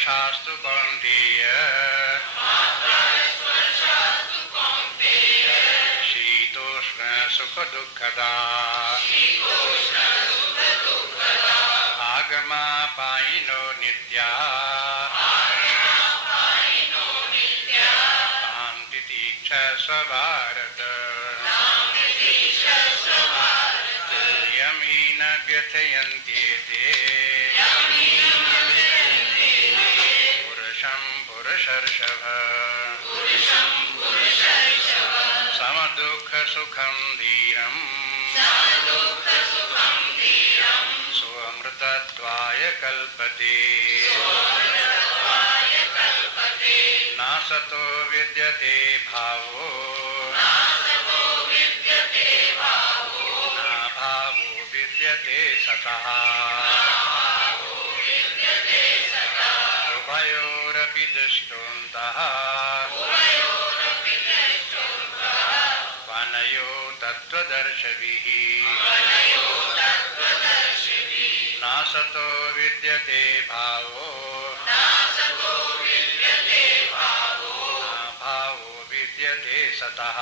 स्पर्शास्तु कौन्तेय शीतोष्ण सुख दुःखदा आगमापायिनो नित्या तीक्ष भारत यमीन व्यथयन्त्येते पुरुषं पुरुषर्षभ समदुःखसुखं धीरम् सोऽमृतत्वाय कल्पते नासतो विद्यते भावो न भावो विद्यते सतः उभयोरपि दृष्टोऽन्तः वनयो तत्त्वदर्शिभिः नासतो विद्यते भावो सतः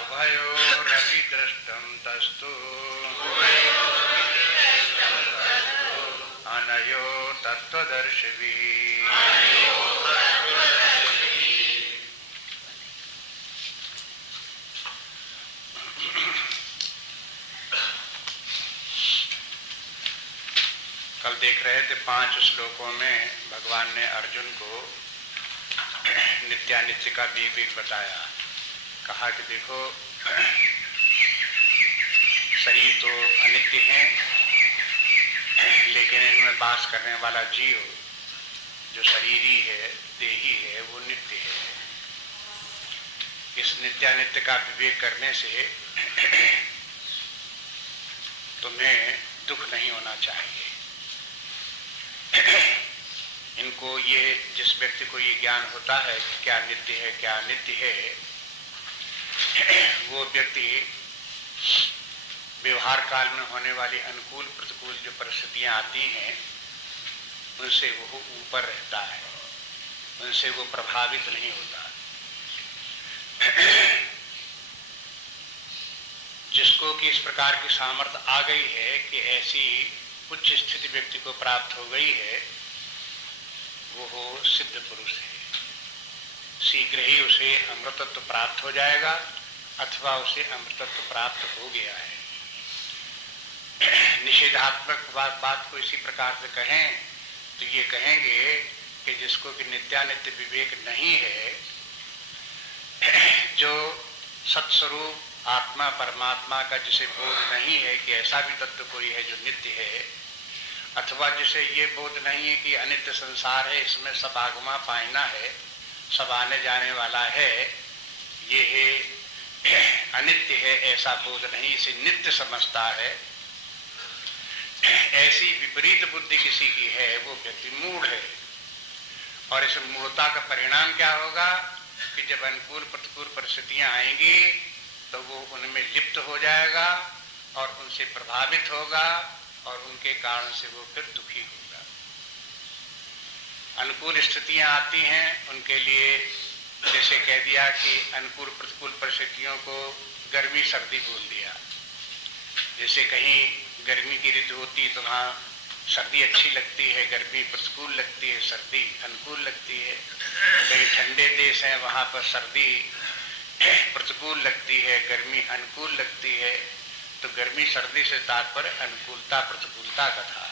उभयोरपि दृष्टं तस्तु अनयो तत्त्वदर्शिभिः। कल देख रहे थे 5 श्लोकों में भगवान ने अर्जुन को नित्यानित्य का विवेक बताया। कहा कि देखो शरीर तो अनित्य है, लेकिन इनमें वास करने वाला जीव जो शरीरी है, देही है, वो नित्य है। इस नित्यानित्य का विवेक करने से तुम्हें दुख नहीं होना चाहिए। इनको ये जिस व्यक्ति को ये ज्ञान होता है कि क्या नित्य है क्या अनित्य है, वो व्यक्ति व्यवहार काल में होने वाली अनुकूल प्रतिकूल जो परिस्थितियां आती हैं उनसे वो ऊपर रहता है, उनसे वो प्रभावित नहीं होता। जिसको कि इस प्रकार की सामर्थ्य आ गई है कि ऐसी उच्च स्थिति व्यक्ति को प्राप्त हो गई है, वो सिद्ध पुरुष है। शीघ्र ही उसे अमृतत्व प्राप्त हो जाएगा अथवा उसे अमृतत्व प्राप्त हो गया है। निषेधात्मक बात को इसी प्रकार से कहें तो ये कहेंगे कि जिसको कि नित्यानित्य विवेक नहीं है, जो सत्स्वरूप आत्मा परमात्मा का जिसे बोध नहीं है कि ऐसा भी तत्व कोई है जो नित्य है, अथवा जिसे ये बोध नहीं है कि अनित्य संसार है, इसमें सब आगमा पायना है, सब आने जाने वाला है, ये है अनित्य है, ऐसा बोध नहीं, इसे नित्य समझता है, ऐसी विपरीत बुद्धि किसी की है, वो व्यक्ति मूढ़ है। और इस मूढ़ता का परिणाम क्या होगा कि जब अनुकूल प्रतिकूल परिस्थितियां आएंगी तो वो उनमें लिप्त हो जाएगा और उनसे प्रभावित होगा और उनके कारण से वो फिर दुखी होगा। अनुकूल स्थितियां आती हैं उनके लिए, जैसे कह दिया कि अनुकूल प्रतिकूल परिस्थितियों को गर्मी सर्दी बोल दिया। जैसे कहीं गर्मी की ऋतु होती तो वहाँ सर्दी अच्छी लगती है, गर्मी प्रतिकूल लगती है, सर्दी अनुकूल लगती है। कहीं ठंडे देश हैं वहाँ पर सर्दी प्रतिकूल लगती है, गर्मी अनुकूल लगती है। तो गर्मी सर्दी से तात्पर्य अनुकूलता प्रतिकूलता का था।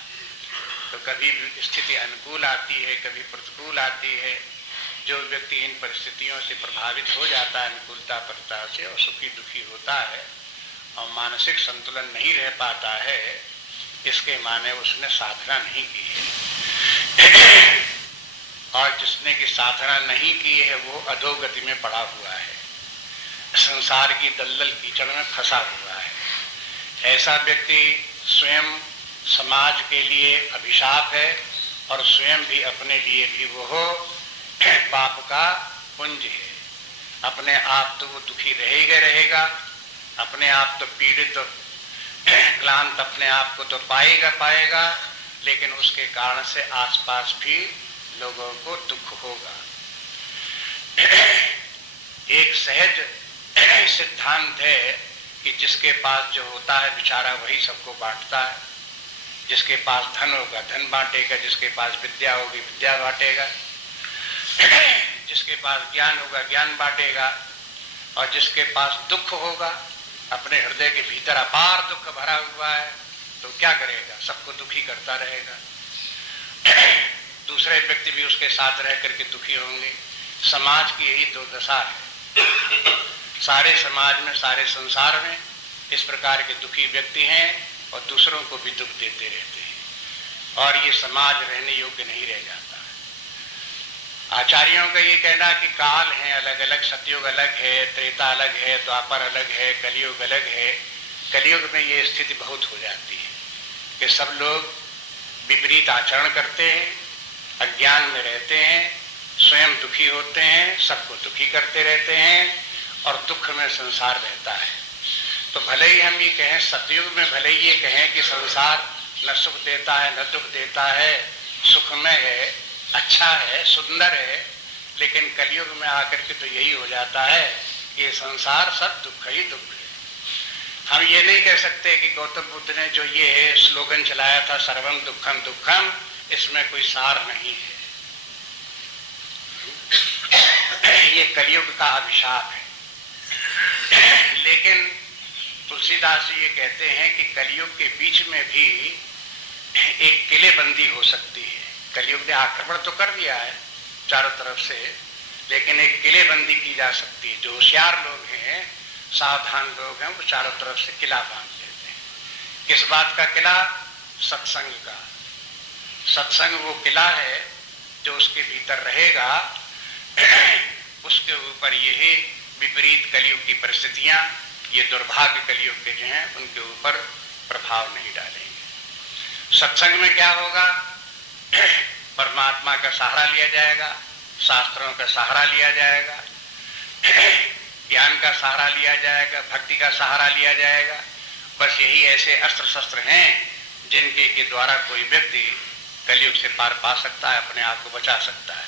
तो कभी स्थिति अनुकूल आती है, कभी प्रतिकूल आती है। जो व्यक्ति इन परिस्थितियों से प्रभावित हो जाता है अनुकूलता प्रतिकूलता से और सुखी दुखी होता है और मानसिक संतुलन नहीं रह पाता है, इसके माने उसने साधना नहीं की है। और जिसने की साधना नहीं की है वो अधोगति में पड़ा हुआ है, संसार की दलदल कीचड़ में फंसा हुआ है। ऐसा व्यक्ति स्वयं समाज के लिए अभिशाप है और स्वयं भी अपने लिए भी वो पाप का पुंज है। अपने आप तो वो दुखी रहेगा, अपने आप तो पीड़ित क्लांत अपने आप को तो पाएगा, लेकिन उसके कारण से आसपास भी लोगों को दुख होगा। एक सहज सिद्धांत है कि जिसके पास जो होता है बेचारा वही सबको बांटता है। जिसके पास धन होगा धन बांटेगा, जिसके पास विद्या होगी विद्या बांटेगा, जिसके पास ज्ञान होगा ज्ञान बांटेगा, और जिसके पास दुख होगा, अपने हृदय के भीतर अपार दुख भरा हुआ है, तो क्या करेगा? सबको दुखी करता रहेगा। दूसरे व्यक्ति भी उसके साथ रह करके दुखी होंगे। समाज की यही दुर्दशा है। सारे समाज में, सारे संसार में इस प्रकार के दुखी व्यक्ति हैं और दूसरों को भी दुख देते रहते हैं, और ये समाज रहने योग्य नहीं रह जाता। आचार्यों का ये कहना कि काल है अलग अलग, सतयुग अलग है, त्रेता अलग है, द्वापर अलग है, कलयुग अलग है। कलयुग में ये स्थिति बहुत हो जाती है कि सब लोग विपरीत आचरण करते हैं, अज्ञान में रहते हैं, स्वयं दुखी होते हैं, सबको दुखी करते रहते हैं, और दुख में संसार रहता है। तो भले ही हम ये कहें, सतयुग में भले ही ये कहें कि संसार न सुख देता है न दुख देता है, सुखमय है, अच्छा है, सुंदर है, लेकिन कलयुग में आकर के तो यही हो जाता है कि ये संसार सब दुख ही दुख है। हम ये नहीं कह सकते कि गौतम बुद्ध ने जो ये स्लोगन चलाया था सर्वम दुखम दुखम, इसमें कोई सार नहीं है। ये कलयुग का अभिशाप है। लेकिन तुलसीदास जी ये कहते हैं कि कलयुग के बीच में भी एक किलेबंदी हो सकती है। कलयुग ने आक्रमण तो कर दिया है चारों तरफ से, लेकिन एक किलेबंदी की जा सकती है। जो होशियार लोग हैं, सावधान लोग हैं, वो चारों तरफ से किला बांध लेते हैं। किस बात का किला? सत्संग का। सत्संग वो किला है जो उसके भीतर रहेगा, उसके ऊपर यही विपरीत कलयुग की परिस्थितियां, ये दुर्भाग्य कलयुग के जो हैं, उनके ऊपर प्रभाव नहीं डालेंगे। सत्संग में क्या होगा? परमात्मा का सहारा लिया जाएगा, शास्त्रों का सहारा लिया जाएगा, ज्ञान का सहारा लिया जाएगा, भक्ति का सहारा लिया जाएगा। बस यही ऐसे अस्त्र शस्त्र हैं जिनके के द्वारा कोई व्यक्ति कलयुग से पार पा सकता है, अपने आप को बचा सकता है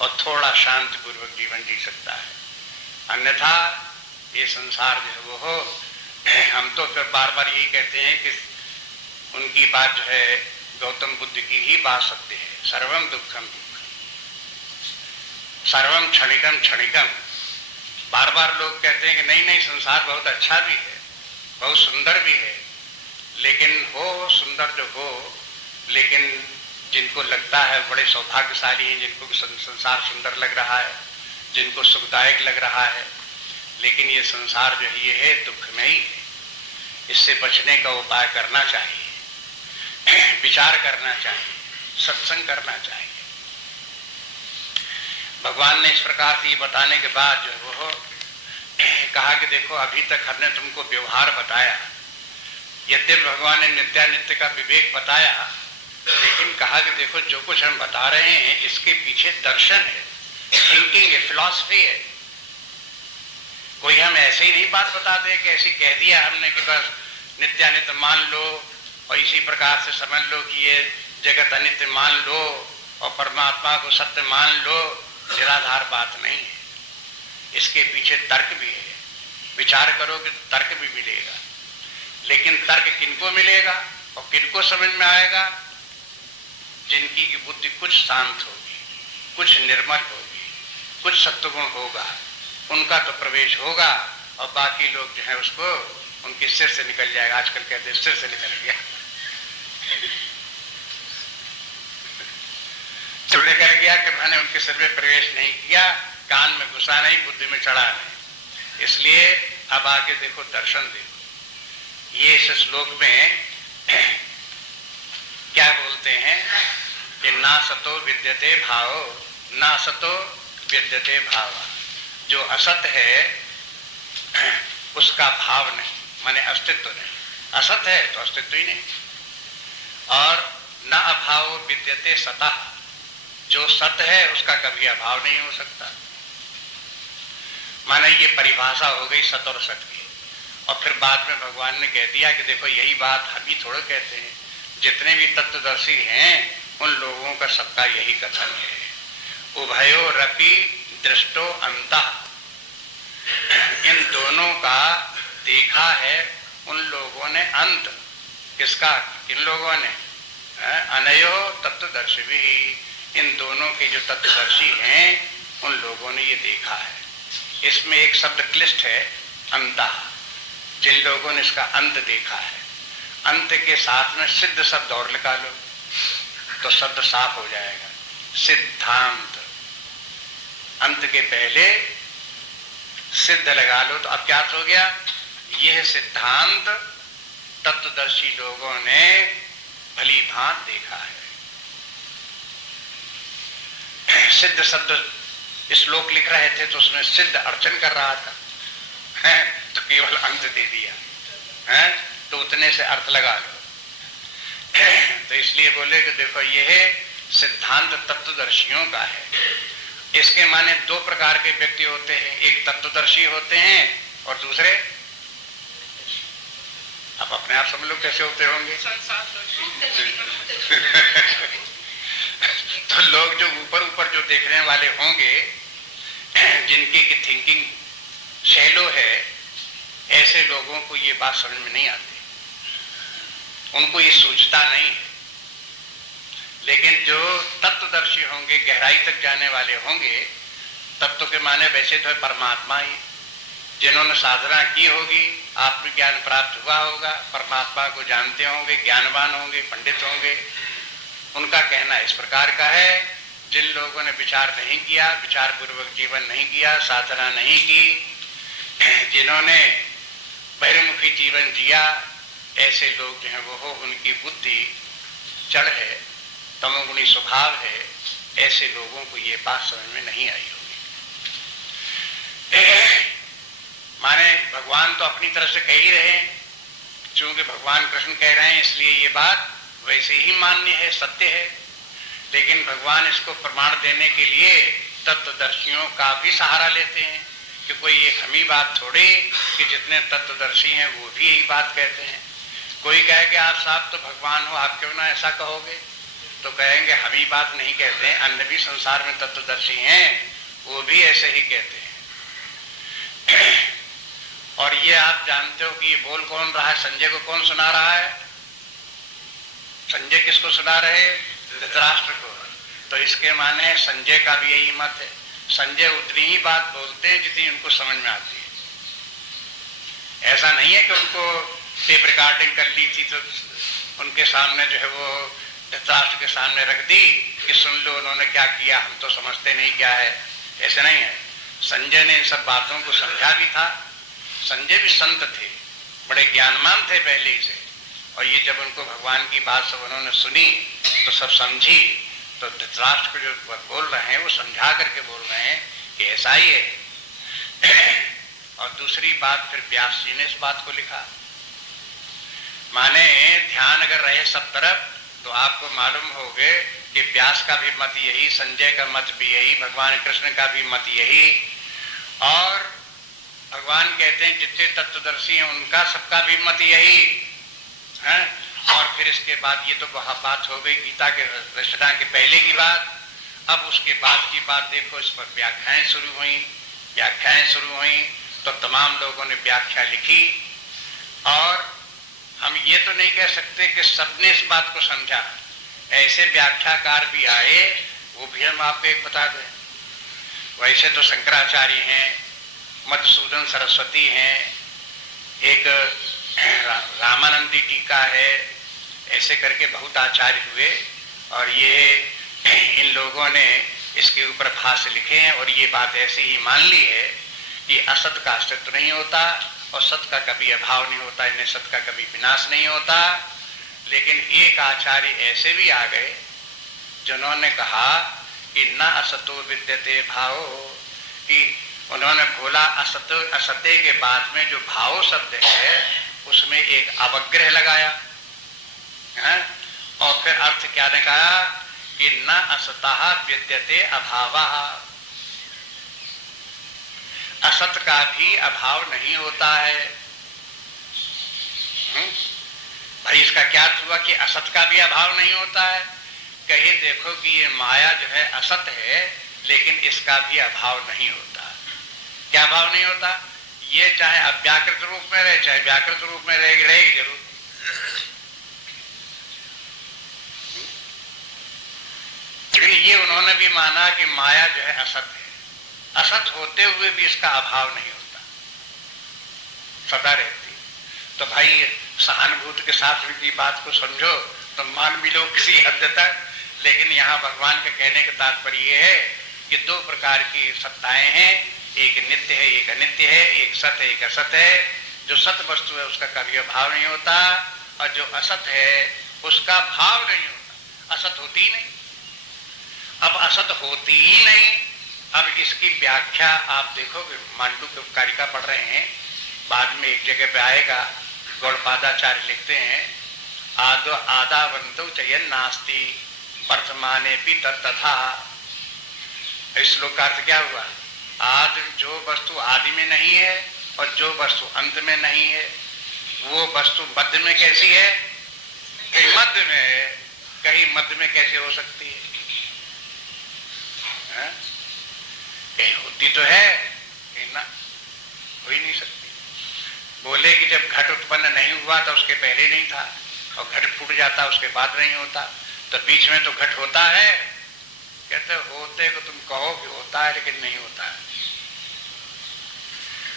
और थोड़ा शांतिपूर्वक जीवन जी सकता है। अन्यथा ये संसार जो है वो हो, हम तो फिर बार बार यही कहते हैं कि उनकी बात जो है गौतम बुद्ध की ही बात सत्य है। सर्वम दुखम दुखम, सर्वम क्षणिकम क्षणिकम। बार बार लोग कहते हैं कि नहीं नहीं, संसार बहुत अच्छा भी है, बहुत सुंदर भी है, लेकिन हो सुंदर जो हो, लेकिन जिनको लगता है बड़े सौभाग्यशाली हैं, जिनको संसार सुंदर लग रहा है, जिनको सुखदायक लग रहा है, लेकिन ये संसार जो है ये है दुखमयी है। इससे बचने का उपाय करना चाहिए, विचार करना चाहिए, सत्संग करना चाहिए। भगवान ने इस प्रकार से बताने के बाद जो वो कहा कि देखो अभी तक हमने तुमको व्यवहार बताया, यद्यपि भगवान ने नित्यानित्य का विवेक बताया, लेकिन कहा कि देखो जो कुछ हम बता रहे हैं इसके पीछे दर्शन है, थिंकिंग है, फिलॉसफी है। कोई हम ऐसे ही नहीं बात बता दे कि ऐसी कह दिया हमने कि बस नित्यानित्य मान लो और इसी प्रकार से समझ लो कि ये जगत अनित्य मान लो और परमात्मा को सत्य मान लो। निराधार बात नहीं है, इसके पीछे तर्क भी है। विचार करोगे तो तर्क भी मिलेगा, लेकिन तर्क किनको मिलेगा और किनको समझ में आएगा? जिनकी की बुद्धि कुछ शांत होगी, कुछ निर्मल होगी, कुछ सत्वगुण होगा, उनका तो प्रवेश होगा, और बाकी लोग जो है उसको उनके सिर से निकल जाएगा। आजकल कहते हैं सिर से निकल गया, सिर निकल गया कि मैंने उनके सिर में प्रवेश नहीं किया, कान में घुसा नहीं, बुद्धि में चढ़ा नहीं। इसलिए अब आगे देखो, दर्शन देखो। ये इस श्लोक में क्या बोलते हैं कि ना सतो विद्यते भाव, ना सतो विद्यते भाव। जो असत है उसका भाव नहीं, माने अस्तित्व नहीं। असत है तो अस्तित्व ही नहीं। और न अभाव विद्यते सतः, जो सत है उसका कभी अभाव नहीं हो सकता। माने ये परिभाषा हो गई सत और सत की। और फिर बाद में भगवान ने कह दिया कि देखो यही बात हम ही थोड़ा कहते हैं, जितने भी तत्वदर्शी हैं उन लोगों का सबका यही कथन है, उभयो रपि दृष्टो अंतः, इन दोनों का देखा है उन लोगों ने अंत। किसका? किन लोगों ने? अनयो तत्वदर्शी भी, इन दोनों के जो तत्वदर्शी हैं उन लोगों ने ये देखा है। इसमें एक शब्द क्लिष्ट है, अंतः, जिन लोगों ने इसका अंत देखा है। अंत के साथ में सिद्ध शब्द और लगा लो तो शब्द साफ हो जाएगा। सिद्धांत, अंत के पहले सिद्ध लगा लो तो अब क्या अर्थ हो गया? यह सिद्धांत तत्वदर्शी लोगों ने भली भांत देखा है। सिद्ध शब्द श्लोक लिख रहे थे तो उसमें सिद्ध अर्चन कर रहा था, तो केवल अंत दे दिया है, तो उतने से अर्थ लगा लो। तो इसलिए बोले कि देखो यह सिद्धांत तत्वदर्शियों का है। इसके माने दो प्रकार के व्यक्ति होते हैं, एक तत्वदर्शी होते हैं और दूसरे, आप अपने आप समझ लो कैसे होते होंगे। तो लोग जो ऊपर ऊपर जो देखने वाले होंगे, जिनकी की थिंकिंग शैलो है, ऐसे लोगों को ये बात समझ में नहीं आती, उनको ये सूझता नहीं है। लेकिन जो तत्वदर्शी होंगे, गहराई तक जाने वाले होंगे, तत्व के माने वैसे तो परमात्मा ही, जिन्होंने साधना की होगी, आत्मज्ञान प्राप्त हुआ होगा, परमात्मा को जानते होंगे, ज्ञानवान होंगे, पंडित होंगे, उनका कहना इस प्रकार का है। जिन लोगों ने विचार नहीं किया, विचार पूर्वक जीवन नहीं किया, साधना नहीं की, जिन्होंने बहिर्मुखी जीवन जिया, ऐसे लोग जो हैं वो उनकी बुद्धि जड़ है, तमोगुणी स्वभाव है, ऐसे लोगों को ये बात समझ में नहीं आई होगी। माने भगवान तो अपनी तरफ से कह ही रहे हैं, चूंकि भगवान कृष्ण कह रहे हैं इसलिए ये बात वैसे ही मान्य है, सत्य है। लेकिन भगवान इसको प्रमाण देने के लिए तत्वदर्शियों का भी सहारा लेते हैं कि कोई एक हम ही बात थोड़ी कि जितने तत्वदर्शी हैं वो भी यही बात कहते हैं। कोई कहे कि आप साहब तो भगवान हो, आप क्यों ना ऐसा कहोगे, तो कहेंगे हम ही बात नहीं कहते हैं, अन्य भी संसार में तत्वदर्शी हैं, वो भी ऐसे ही कहते हैं। और ये आप जानते हो कि ये बोल कौन रहा है, संजय को कौन सुना रहा है? संजय किसको सुना रहे? धृतराष्ट्र को। तो इसके माने संजय का भी यही मत है, संजय उतनी ही बात बोलते हैं जितनी उनको समझ में आती है। ऐसा नहीं है कि उनको टेप रिकॉर्डिंग कर ली थी तो उनके सामने जो है वो धृतराष्ट्र के सामने रख दी कि सुन लो उन्होंने क्या किया, हम तो समझते नहीं क्या है, ऐसे नहीं है। संजय ने इन सब बातों को समझा भी था। संजय भी संत थे, बड़े ज्ञानवान थे पहले ही से, और ये जब उनको भगवान की बात सब उन्होंने सुनी तो सब समझी। तो धृतराष्ट्र को जो बोल रहे हैं वो समझा करके बोल रहे हैं कि ऐसा ही है। और दूसरी बात फिर व्यास जी ने इस बात को लिखा। माने ध्यान अगर रहे सब तरफ तो आपको मालूम होगे कि व्यास का भी मत यही, संजय का मत भी यही, भगवान कृष्ण का भी मत यही। और भगवान कहते हैं जितने तत्वदर्शी हैं उनका सबका भी मत यही है। और फिर इसके बाद ये तो बात हो गई गीता के रचना के पहले की बात। अब उसके बाद की बात देखो, इस पर व्याख्याएं शुरू हुई तो तमाम लोगों ने व्याख्या लिखी। और हम ये तो नहीं कह सकते कि सबने इस बात को समझा, ऐसे व्याख्याकार भी आए, वो भी हम आपको एक बता दें। वैसे तो शंकराचार्य हैं, मधुसूदन सरस्वती हैं, एक रामानंदी टीका है, ऐसे करके बहुत आचार्य हुए। और ये इन लोगों ने इसके ऊपर भाष्य लिखे हैं और ये बात ऐसे ही मान ली है कि असत का अस्तित्व नहीं होता और सत का कभी अभाव नहीं होता, इनमें सत का कभी विनाश नहीं होता। लेकिन एक आचार्य ऐसे भी आ गए जिन्होंने कहा कि न असतो विद्यते भाव, कि उन्होंने बोला असत्य के बाद में जो भाव शब्द है उसमें एक अवग्रह लगाया है। और फिर अर्थ क्या ने कहा कि न असतः विद्यते अभावः, असत का भी अभाव नहीं होता है। भाई इसका क्या अर्थ हुआ कि असत का भी अभाव नहीं होता है? कहे देखो कि ये माया जो है असत है, लेकिन इसका भी अभाव नहीं होता। क्या अभाव नहीं होता? ये चाहे अव्याकृत रूप में रहे चाहे व्याकृत रूप में रहेगी जरूर। लेकिन ये उन्होंने भी माना कि माया जो है असत है, असत होते हुए भी इसका अभाव नहीं होता, सदा रहती। तो भाई सहानुभूति के साथ भी बात को समझो तो मान भी लो किसी हद तक। लेकिन यहाँ भगवान के कहने का तात्पर्य यह है कि दो प्रकार की सत्ताएं हैं, एक नित्य है एक अनित्य है, एक सत है एक असत है। जो सत वस्तु है उसका कभी भाव नहीं होता, और जो असत है उसका भाव नहीं होता, असत होती ही नहीं। अब असत होती ही नहीं, अब इसकी व्याख्या आप देखोगे, मांडू कारिका पढ़ रहे हैं, बाद में एक जगह पे आएगा, गौड़पादाचार्य लिखते हैं, आदो आदावंतो चयन नास्ति वर्तमाने भी तथा। इस श्लोक का अर्थ क्या हुआ? आदि जो वस्तु आदि में नहीं है और जो वस्तु अंत में नहीं है, वो वस्तु मध्य में कैसी है? कहीं मध्य में है, कहीं मध्य में कैसे हो सकती है? कहीं होती तो है, कहीं ना हो ही नहीं सकती। बोले कि जब घट उत्पन्न नहीं हुआ तो उसके पहले नहीं था, और घट फूट जाता उसके बाद नहीं होता, तो बीच में तो घट होता है। कहते होते को तुम कहो कि होता है, लेकिन नहीं होता है।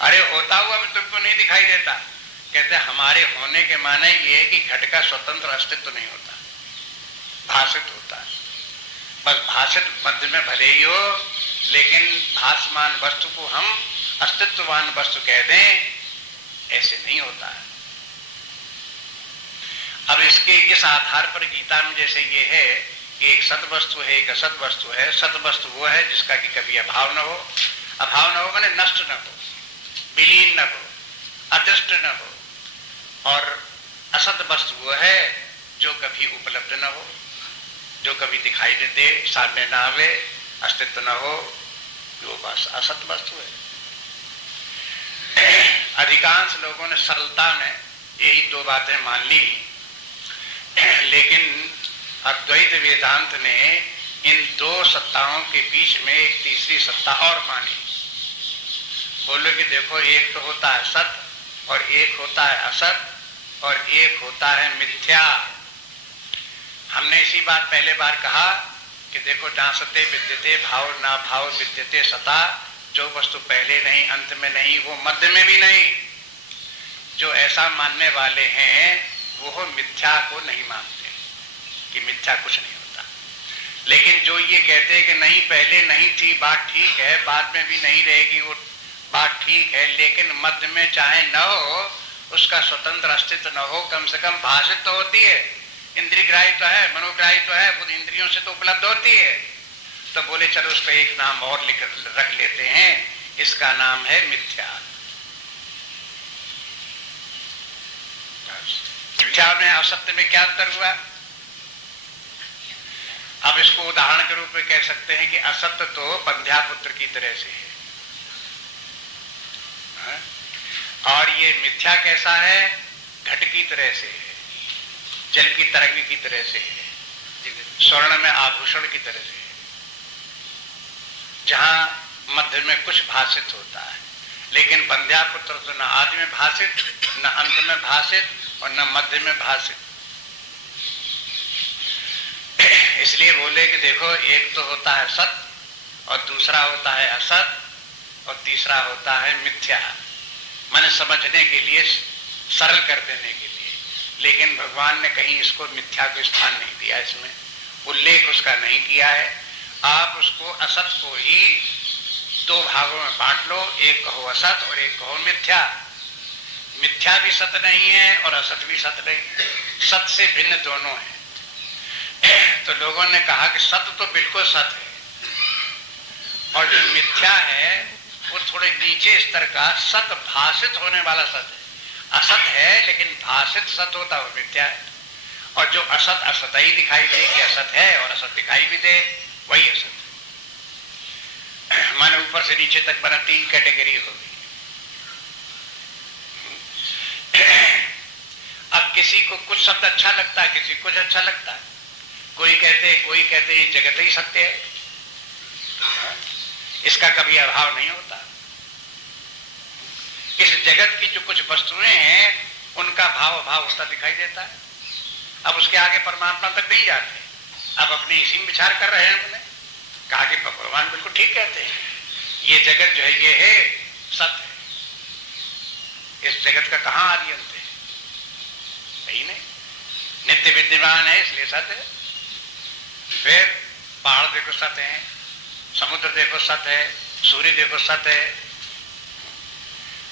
अरे होता हुआ भी तुमको नहीं दिखाई देता। कहते हमारे होने के माने ये है कि घट का स्वतंत्र अस्तित्व नहीं होता, भाषित होता है। बस भाषित मध्य में भले ही हो, लेकिन भासमान वस्तु को हम अस्तित्ववान वस्तु कह दें, ऐसे नहीं होता है। अब इसके इस आधार पर गीता में जैसे ये है कि एक सत वस्तु है एक असत वस्तु है। सत वस्तु वो है जिसका कि कभी अभाव न हो, अभाव न हो माने नष्ट न हो, विलीन न हो, अदृष्ट न हो। और असत वस्तु वो है जो कभी उपलब्ध न हो, जो कभी दिखाई न दे, सामने न आवे, अस्तित्व न हो, वो बस असत वस्तु है। अधिकांश लोगों ने सरलता में यही दो बातें मान ली, लेकिन अद्वैत वेदांत ने इन दो सत्ताओं के बीच में एक तीसरी सत्ता और मानी। बोलो कि देखो एक तो होता है सत और एक होता है असत और एक होता है मिथ्या। हमने इसी बात पहले बार कहा कि देखो नासते विद्यते भाव ना भाव विद्यते सता। जो वस्तु पहले नहीं अंत में नहीं वो मध्य में भी नहीं, जो ऐसा मानने वाले हैं वो मिथ्या को नहीं मानते कि मिथ्या कुछ नहीं होता। लेकिन जो ये कहते हैं कि नहीं पहले नहीं थी बात ठीक है, बाद में भी नहीं रहेगी वो बात ठीक है, लेकिन मध्य में चाहे न हो, उसका स्वतंत्र अस्तित्व न हो, कम से कम भाषित तो होती है, इंद्रिय ग्राही तो है, मनोग्राही तो है, वो इंद्रियों से तो उपलब्ध होती है। तो बोले चलो उसका एक नाम और रख लेते हैं, इसका नाम है मिथ्या। मिथ्या में असत्य में क्या अंतर हुआ? अब इसको उदाहरण के रूप में कह सकते हैं कि असत्य तो बंध्यापुत्र की तरह से है, और ये मिथ्या कैसा है? घट की तरह से है, जल की तरंग की तरह से है, स्वर्ण में आभूषण की तरह से है, जहां मध्य में कुछ भाषित होता है। लेकिन बंध्यापुत्र तो न आदि में भाषित, न अंत में भाषित और न मध्य में भाषित। इसलिए बोले कि देखो एक तो होता है सत और दूसरा होता है असत और तीसरा होता है मिथ्या, माने समझने के लिए, सरल कर देने के लिए। लेकिन भगवान ने कहीं इसको मिथ्या को स्थान नहीं दिया, इसमें उल्लेख उसका नहीं किया है। आप उसको असत को ही दो भागों में बांट लो, एक कहो असत और एक कहो मिथ्या। मिथ्या भी सत नहीं है और असत भी सत नहीं है, सत से भिन्न दोनों है। तो लोगों ने कहा कि सत्य तो बिल्कुल सत्य है, और जो मिथ्या है वो थोड़े नीचे स्तर का सत, भाषित होने वाला सत्य है। असत है लेकिन भाषित सत्य होता है, वो मिथ्या है। और जो असत असत ही दिखाई दे कि असत है और असत दिखाई भी दे, वही असत है। माने ऊपर से नीचे तक बना 3 कैटेगरी होगी। अब अब किसी को कुछ शब्द अच्छा लगता है, किसी को कुछ अच्छा लगता है। कोई कहते ये जगत ही सत्य है, इसका कभी अभाव नहीं होता। इस जगत की जो कुछ वस्तुएं हैं उनका भाव अभाव होता दिखाई देता है। अब उसके आगे परमात्मा तक नहीं जाते। अब अपने इसी में विचार कर रहे हैं। उन्होंने कहा कि भगवान बिल्कुल ठीक कहते हैं, ये जगत जो है ये है सत्य है, इस जगत का कहां आदि अंत है? सही नहीं, नित्य विद्यमान है इसलिए सत्य है। फिर पहाड़ देखो सत्य है, समुद्र देखो सत्य है, सूर्य देखो सत्य है।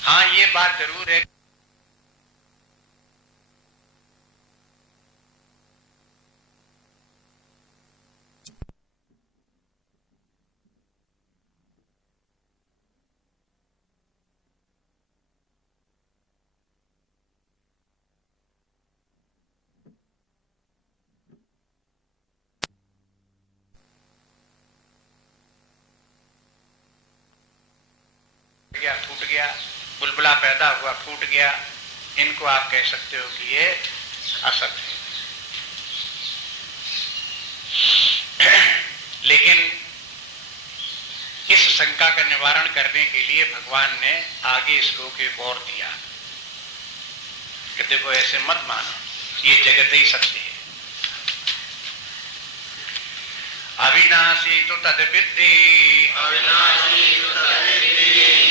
हाँ ये बात जरूर है गया, फूट गया, बुलबुला पैदा हुआ, फूट गया, इनको आप कह सकते हो कि ये असत है। लेकिन इस शंका का निवारण करने के लिए भगवान ने आगे श्लोक एक और दिया कि देखो ऐसे मत मानो, ये जगत ही सत्य है। अविनाशी तो तद्विद्धि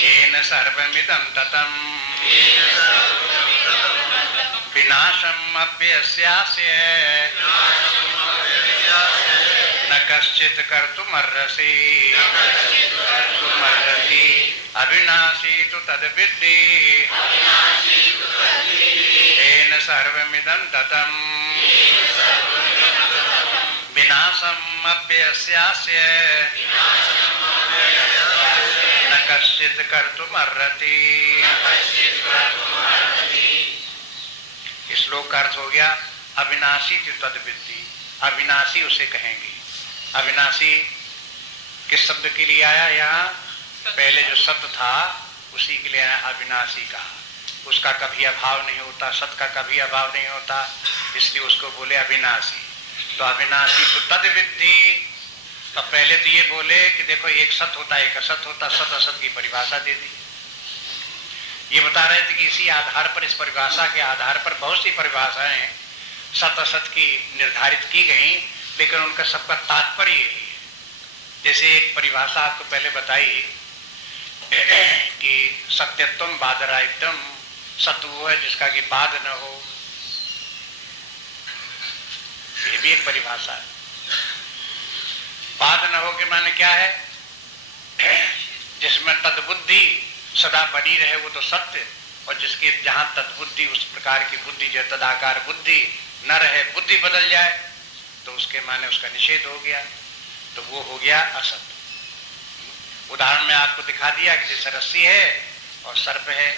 येन सर्वमिदं ततम् विनाशम् अप्यस्यास्य न कश्चित् कर्तुमर्हसि। अविनाशी तो तद्विद्धि येन सर्वमिदं ततम् विनाशम् अप्यस्यास्य न कश्चित् कर्तुमर्हति। श्लोक का अर्थ हो गया अविनाशी तद्विद्धि। अविनाशी उसे कहेंगे। अविनाशी किस शब्द के लिए आया? यहाँ पहले जो सत्य था उसी के लिए अविनाशी कहा। उसका कभी अभाव नहीं होता, सत्य का कभी अभाव नहीं होता, इसलिए उसको बोले अविनाशी। तो अविनाशी तो तद्विद्धि। तो पहले तो ये बोले कि देखो एक सत्य होता है, एक असत होता, सत असत की परिभाषा दे दी। ये बता रहे थे कि इसी आधार पर, इस परिभाषा के आधार पर बहुत सी परिभाषाएं सत असत की निर्धारित की गई, लेकिन उनका सबका तात्पर्य यही है। जैसे एक परिभाषा आपको पहले बताई कि सत्यत्वम बादरायित्वम, सत्य वो है जिसका कि बाध न हो, ये भी एक परिभाषा है। बाध न हो के माने क्या है? जिसमें तद्बुद्धि सदा बनी रहे वो तो सत्य, और जिसके जहां तद्बुद्धि, उस प्रकार की बुद्धि जो तदाकार बुद्धि न रहे, बुद्धि बदल जाए, तो उसके माने उसका निषेध हो गया, तो वो हो गया असत। उदाहरण में आपको दिखा दिया कि जैसे रस्सी है और सर्प है।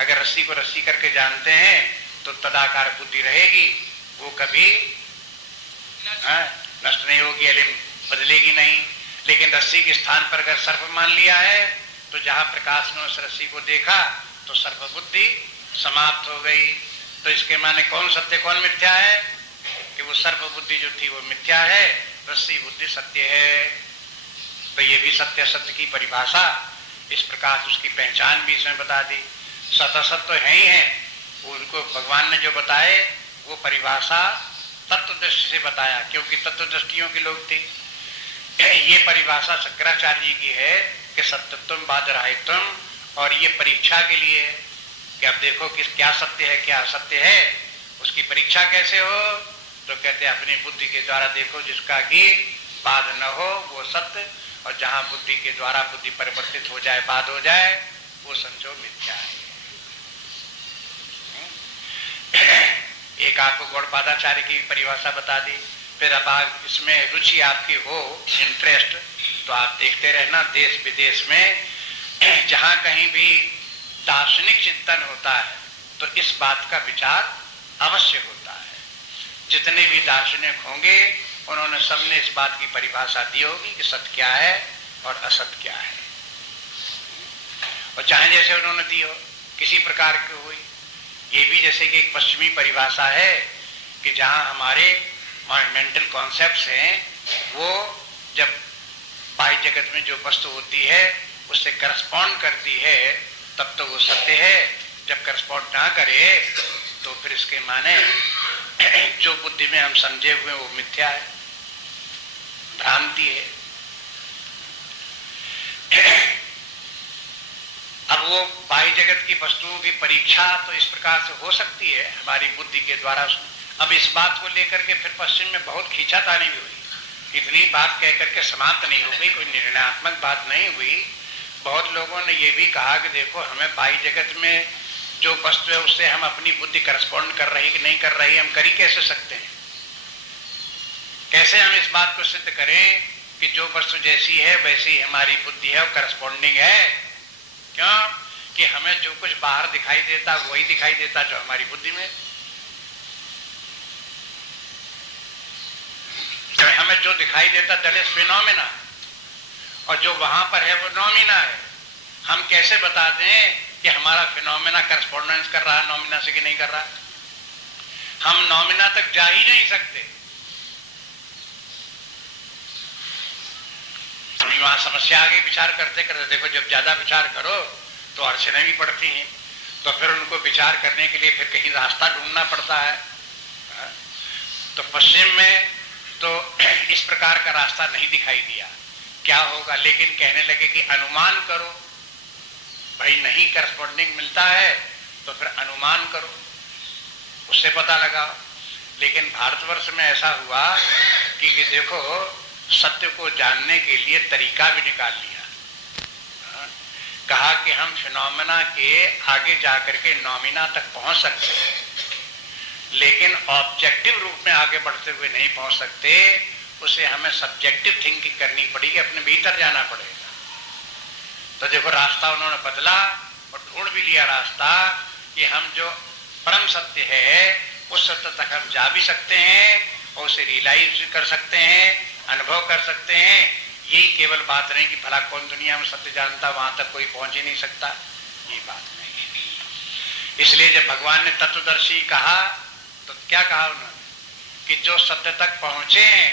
अगर रस्सी को रस्सी करके जानते हैं तो तदाकार बुद्धि रहेगी, वो कभी नष्ट नहीं होगी, अलिम बदलेगी नहीं। लेकिन रस्सी के स्थान पर अगर सर्प मान लिया है तो जहां प्रकाश ने उस रस्सी को देखा तो सर्प बुद्धि समाप्त हो गई। तो इसके माने कौन सत्य कौन मिथ्या है? कि वो सर्प बुद्धि जो थी वो मिथ्या है, रस्सी बुद्धि सत्य है। तो ये भी सत्य सत्य की परिभाषा, इस प्रकार उसकी पहचान भी इसमें बता दी। सत असत तो है ही है, उनको भगवान ने जो बताए वो परिभाषा तत्व दृष्टि से बताया, क्योंकि तत्व दृष्टियों के लोग थे। ये परिभाषा शंकराचार्य जी की है कि सत्यत्वम बादरायित्वम, और ये परीक्षा के लिए है कि अब देखो कि क्या सत्य है क्या असत्य है। उसकी परीक्षा कैसे हो? तो कहते हैं अपनी बुद्धि के द्वारा देखो, जिसका कि बाध न हो वो सत्य, और जहां बुद्धि के द्वारा बुद्धि परिवर्तित हो जाए, बाध हो जाए, वो समझो मिथ्या है। एक आपको गौड़पादाचार्य की परिभाषा बता दी। फिर अब आप इसमें रुचि आपकी हो, इंटरेस्ट, तो आप देखते रहना देश विदेश में जहां कहीं भी दार्शनिक चिंतन होता है तो इस बात का विचार अवश्य होता है। जितने भी दार्शनिक होंगे उन्होंने सबने इस बात की परिभाषा दी होगी कि सत्य क्या है और असत क्या है। और चाहे जैसे उन्होंने दी हो, किसी प्रकार की हुई, ये भी जैसे कि एक पश्चिमी परिभाषा है कि जहां हमारे मेंटल कॉन्सेप्ट्स हैं वो जब बाह्य जगत में जो वस्तु होती है उससे करस्पॉन्ड करती है तब तो वो सत्य है, जब करस्पॉन्ड ना करे तो फिर इसके माने जो बुद्धि में हम समझे हुए वो मिथ्या है, भ्रांति है। अब वो बाह्य जगत की वस्तुओं की परीक्षा तो इस प्रकार से हो सकती है हमारी बुद्धि के द्वारा। अब इस बात को लेकर के फिर पश्चिम में बहुत खींचातानी भी हुई, इतनी बात कह करके समाप्त नहीं हो गई, कोई निर्णयात्मक बात नहीं हुई। बहुत लोगों ने ये भी कहा कि देखो हमें बाह्य जगत में जो वस्तु है उससे हम अपनी बुद्धि करस्पॉन्ड कर रही कि नहीं कर रही, हम कर ही कैसे सकते हैं? कैसे हम इस बात को सिद्ध करें कि जो वस्तु जैसी है वैसी हमारी बुद्धि है और करस्पॉन्डिंग है? क्यों कि हमें जो कुछ बाहर दिखाई देता वही दिखाई देता जो हमारी बुद्धि में, हमें जो दिखाई देता दैट इज फिनोमिना, और जो वहां पर है वो नॉमिना है। हम कैसे बता दें कि हमारा फिनोमिना करस्पॉन्डेंस कर रहा है नॉमिना से कि नहीं कर रहा? हम नॉमिना तक जा ही नहीं सकते। वहां समस्या आगे विचार करते करते देखो जब ज्यादा विचार करो तो अड़चनें भी पड़ती हैं, तो फिर उनको विचार करने के लिए फिर कहीं रास्ता ढूंढना पड़ता है। तो पश्चिम में तो इस प्रकार का रास्ता नहीं दिखाई दिया, क्या होगा, लेकिन कहने लगे कि अनुमान करो, भाई नहीं करस्पॉन्डिंग मिलता है तो फिर अनुमान करो, उससे पता लगाओ। लेकिन भारतवर्ष में ऐसा हुआ कि देखो सत्य को जानने के लिए तरीका भी निकाल लिया। कहा कि हम फिनोमेना के आगे जाकर के नॉमिना तक पहुंच सकते हैं, लेकिन ऑब्जेक्टिव रूप में आगे बढ़ते हुए नहीं पहुंच सकते, उसे हमें सब्जेक्टिव थिंकिंग करनी पड़ेगी, अपने भीतर जाना पड़ेगा। तो देखो रास्ता उन्होंने बदला और ढूंढ भी लिया रास्ता कि हम जो परम सत्य है उस सत्य तक हम जा भी सकते हैं और उसे रियलाइज भी कर सकते हैं, अनुभव कर सकते हैं। यही केवल बात नहीं कि भला कौन दुनिया में सत्य जानता, वहां तक कोई पहुंच ही नहीं सकता, ये बात नहीं है। इसलिए जब भगवान ने तत्वदर्शी कहा तो क्या कहा उन्होंने कि जो सत्य तक पहुंचे हैं,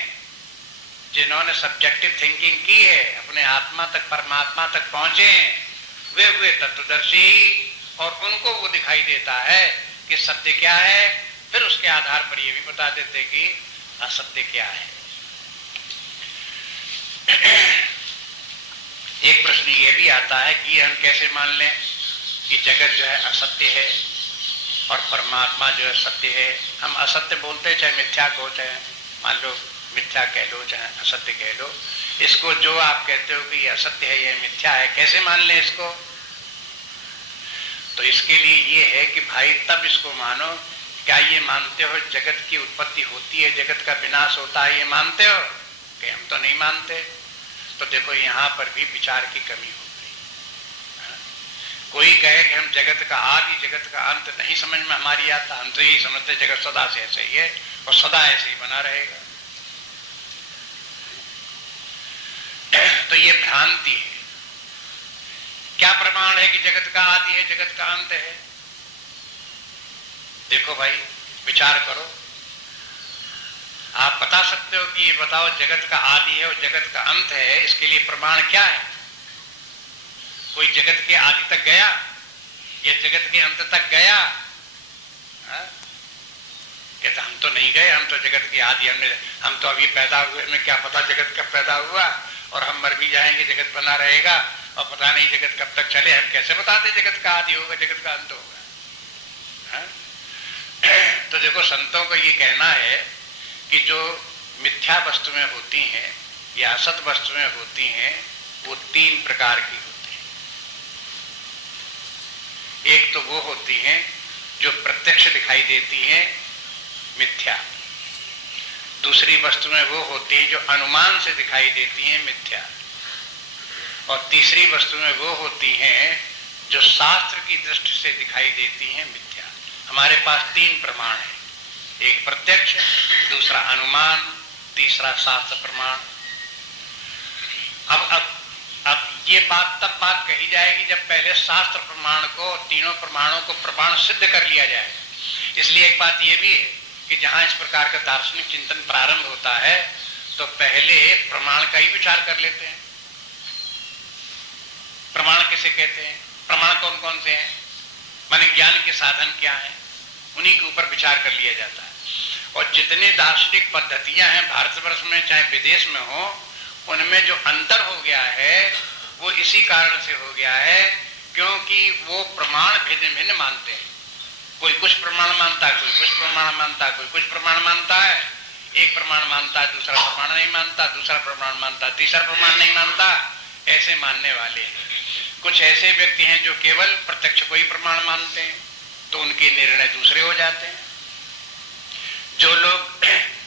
जिन्होंने सब्जेक्टिव थिंकिंग की है, अपने आत्मा तक परमात्मा तक पहुंचे हैं, वे हुए तत्वदर्शी, और उनको वो दिखाई देता है कि सत्य क्या है। फिर उसके आधार पर ये भी बता देते कि असत्य क्या है। एक प्रश्न ये भी आता है कि हम कैसे मान लें कि जगत जो है असत्य है और परमात्मा जो है सत्य है। हम असत्य बोलते चाहे मिथ्या कहो, चाहे मान लो मिथ्या कह लो चाहे असत्य कह लो, इसको जो आप कहते हो कि ये असत्य है ये मिथ्या है, कैसे मान लें इसको? तो इसके लिए ये है कि भाई तब इसको मानो, क्या ये मानते हो जगत की उत्पत्ति होती है, जगत का विनाश होता है, ये मानते हो? कि हम तो नहीं मानते। तो देखो यहाँ पर भी विचार की कमी हो गई। कोई कहे कि हम जगत का आदि जगत का अंत नहीं समझ में हमारी आता, हम तो यही समझते जगत सदा से ऐसे ही है और सदा ऐसे ही बना रहेगा। तो ये भ्रांति है। क्या प्रमाण है कि जगत का आदि है जगत का अंत है? देखो भाई विचार करो, आप बता सकते हो कि ये बताओ जगत का आदि है और जगत का अंत है, इसके लिए प्रमाण क्या है? कोई जगत के आदि तक गया या जगत के अंत तक गया? कहते हम तो नहीं गए, हम तो जगत के आदि, हम तो अभी पैदा हुए, हमें क्या पता जगत कब पैदा हुआ, और हम मर भी जाएंगे जगत बना रहेगा और पता नहीं जगत कब तक चले। हम कैसे बताते जगत का आदि होगा जगत का अंत होगा? तो देखो संतों को ये कहना है कि जो मिथ्या वस्तुएं होती हैं या असत वस्तुएं होती हैं वो तीन प्रकार की होती हैं। एक तो वो होती हैं जो प्रत्यक्ष दिखाई देती हैं, मिथ्या। दूसरी वस्तुएं वो होती हैं जो अनुमान से दिखाई देती हैं, मिथ्या। और तीसरी वस्तुएं वो होती हैं जो शास्त्र की दृष्टि से दिखाई देती हैं, मिथ्या। हमारे पास तीन प्रमाण है, एक प्रत्यक्ष, दूसरा अनुमान, तीसरा शास्त्र प्रमाण। अब ये बात तब बात कही जाएगी जब पहले शास्त्र प्रमाण को, तीनों प्रमाणों को प्रमाण सिद्ध कर लिया जाए। इसलिए एक बात ये भी है कि जहां इस प्रकार का दार्शनिक चिंतन प्रारंभ होता है तो पहले प्रमाण का ही विचार कर लेते हैं। प्रमाण किसे कहते हैं, प्रमाण कौन कौन से हैं, माने ज्ञान के साधन क्या हैं, उन्हीं के ऊपर विचार कर लिया जाता है। और जितने दार्शनिक पद्धतियां हैं भारतवर्ष में चाहे विदेश में हो, उनमें जो अंतर हो गया है वो इसी कारण से हो गया है क्योंकि वो प्रमाण भिन्न भिन्न मानते हैं। कोई कुछ प्रमाण मानता है, कोई कुछ प्रमाण मानता है, कोई कुछ प्रमाण मानता है, एक प्रमाण मानता है, दूसरा प्रमाण नहीं मानता, दूसरा प्रमाण मानता, तीसरा प्रमाण नहीं मानता, ऐसे मानने वाले हैं। कुछ ऐसे व्यक्ति हैं जो केवल प्रत्यक्ष को ही प्रमाण मानते हैं, तो उनके निर्णय दूसरे हो जाते हैं। जो लोग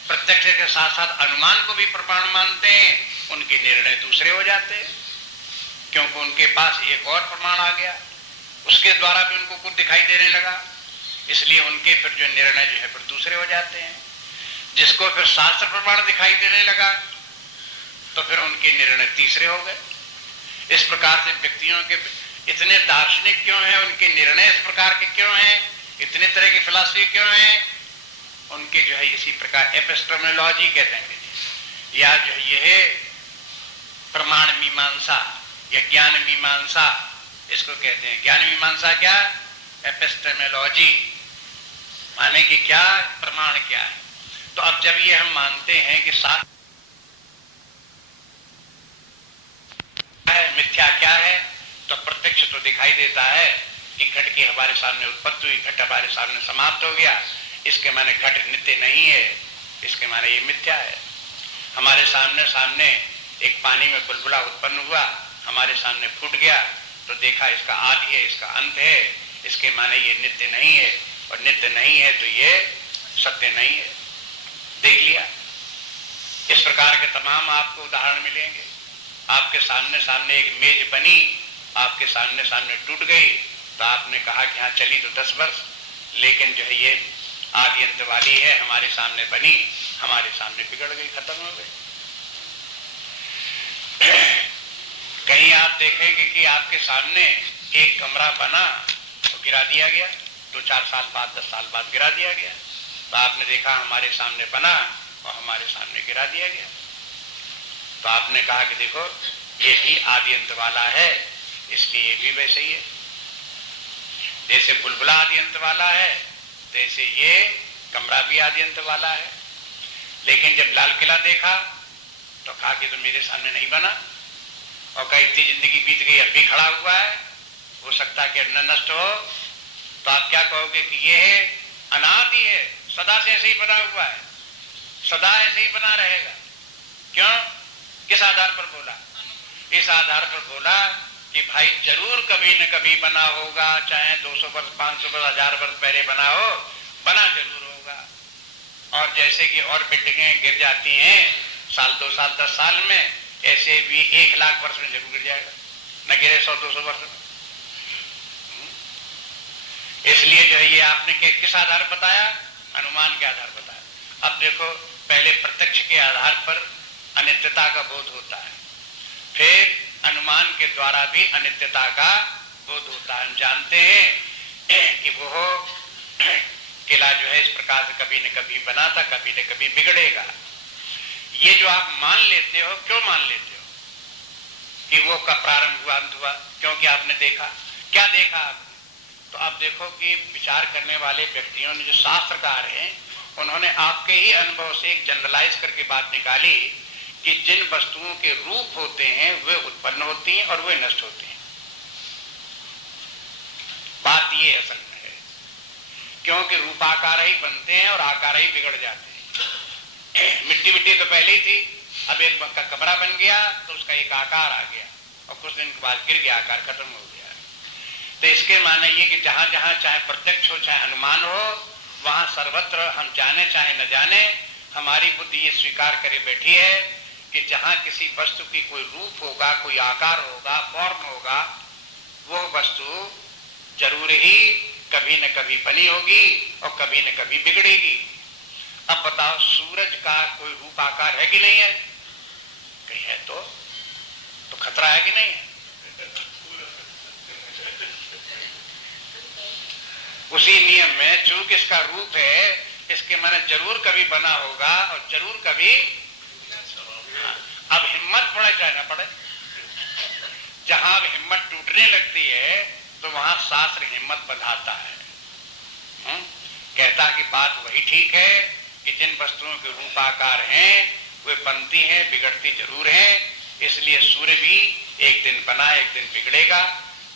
प्रत्यक्ष के साथ साथ अनुमान को भी प्रमाण मानते हैं, उनके निर्णय दूसरे हो जाते हैं, क्योंकि उनके पास एक और प्रमाण आ गया, उसके द्वारा भी उनको कुछ दिखाई देने लगा, इसलिए उनके फिर जो निर्णय जो है फिर दूसरे हो जाते हैं। जिसको फिर शास्त्र प्रमाण दिखाई देने लगा तो फिर उनके निर्णय तीसरे हो गए। इस प्रकार से व्यक्तियों के इतने दार्शनिक क्यों हैं, उनके निर्णय इस प्रकार के क्यों हैं, इतने तरह की फिलॉसफी क्यों है, उनके जो है इसी प्रकार एपिस्टेमोलॉजी कहते हैं, या जो यह प्रमाण मीमांसा या ज्ञान मीमांसा इसको कहते हैं। ज्ञान मीमांसा क्या, एपिस्टेमोलॉजी, माने कि क्या प्रमाण क्या है। तो अब जब ये हम मानते हैं कि साथ है, मिथ्या क्या है, तो प्रत्यक्ष तो दिखाई देता है कि घट की हमारे सामने उत्पत्ति हुई, घट हमारे सामने समाप्त हो गया, इसके माने घट नित्य नहीं है, इसके माने ये मिथ्या है। हमारे सामने एक पानी में बुलबुला उत्पन्न हुआ, हमारे सामने फूट गया, तो देखा इसका आदि है, इसका अंत है, इसके माने ये नित्य नहीं है, और नित्य नहीं है तो ये सत्य नहीं है। देख लिया। इस प्रकार के तमाम आपको उदाहरण मिलेंगे। आपके सामने एक मेज बनी, आपके सामने टूट गई, तो आपने कहा कि हाँ चली तो 10 वर्ष, लेकिन जो है ये आदि अंत वाली है, हमारे सामने बनी, हमारे सामने बिगड़ गई, खत्म हो गई। कहीं आप देखेंगे कि आपके सामने एक कमरा बना तो गिरा दिया गया, 2-4 साल बाद, 10 साल बाद गिरा दिया गया, तो आपने देखा हमारे सामने बना और हमारे सामने गिरा दिया गया, तो आपने कहा कि देखो ये भी आदि अंत वाला है, इसलिए ये भी वैसे ही है। जैसे बुलबुला आदि अंत वाला है, तैसे ये कमरा भी आदि अंत वाला है। लेकिन जब लाल किला देखा तो कहा कि तो मेरे सामने नहीं बना, और कहीं इतनी जिंदगी बीत गई, अब भी खड़ा हुआ है, हो सकता है कि न नष्ट हो, तो आप क्या कहोगे कि ये है अनादि है, सदा से ऐसे ही बना हुआ है, सदा ऐसे ही बना रहेगा। क्यों, किस आधार पर बोला? इस आधार पर बोला कि भाई जरूर कभी न कभी बना होगा, चाहे 200 वर्ष, 500 वर्ष, 1000 वर्ष पहले बना हो, बना जरूर होगा। और जैसे कि और बिल्डिंगें गिर जाती हैं साल 2 साल 10 साल में, ऐसे भी 1 लाख वर्ष में जरूर गिर जाएगा, न गिरे 100-200 वर्ष में। इसलिए जो है ये आपने किस आधार बताया? अनुमान के आधार बताया। अब देखो, पहले प्रत्यक्ष के आधार पर अनित्यता का बोध होता है, फिर अनुमान के द्वारा भी अनित्यता का बोध होता है। हम जानते हैं कि वो किला जो है इस प्रकार से कभी न कभी बना था, कभी न कभी बिगड़ेगा। ये जो आप मान लेते हो, क्यों मान लेते हो कि वो का प्रारंभ हुआ, अंत हुआ? क्योंकि आपने देखा। क्या देखा आपने? तो आप देखो कि विचार करने वाले व्यक्तियों ने, जो शास्त्रकार हैं, उन्होंने आपके ही अनुभव से एक जनरलाइज करके बात निकाली कि जिन वस्तुओं के रूप होते हैं वे उत्पन्न होती हैं और वे नष्ट होते हैं। बात ये असल में है, क्योंकि रूपाकार ही बनते हैं और आकार ही बिगड़ जाते हैं। मिट्टी तो पहले ही थी, अब एक का कमरा बन गया तो उसका एक आकार आ गया, और कुछ दिन के बाद गिर गया, आकार खत्म हो गया। तो इसके माने ये कि जहां जहां चाहे प्रत्यक्ष हो चाहे अनुमान हो, वहां सर्वत्र हम जाने चाहे न जाने, हमारी बुद्धि ये स्वीकार करे बैठी है कि जहां किसी वस्तु की कोई रूप होगा, कोई आकार होगा, फॉर्म होगा, वो वस्तु जरूर ही कभी न कभी बनी होगी और कभी न कभी बिगड़ेगी। अब बताओ, सूरज का कोई रूप आकार है कि नहीं है? कहीं है तो खतरा है कि नहीं है? उसी नियम में चूंकि इसका रूप है, इसके माने जरूर कभी बना होगा और जरूर कभी। अब हिम्मत पड़े चाहे ना पड़े, जहां अब हिम्मत टूटने लगती है तो वहां शास्त्र हिम्मत बढ़ाता है। कहता कि बात वही ठीक है कि जिन वस्तुओं के रूप आकार हैं वे बनती हैं, बिगड़ती जरूर हैं। इसलिए सूर्य भी एक दिन बना, एक दिन बिगड़ेगा।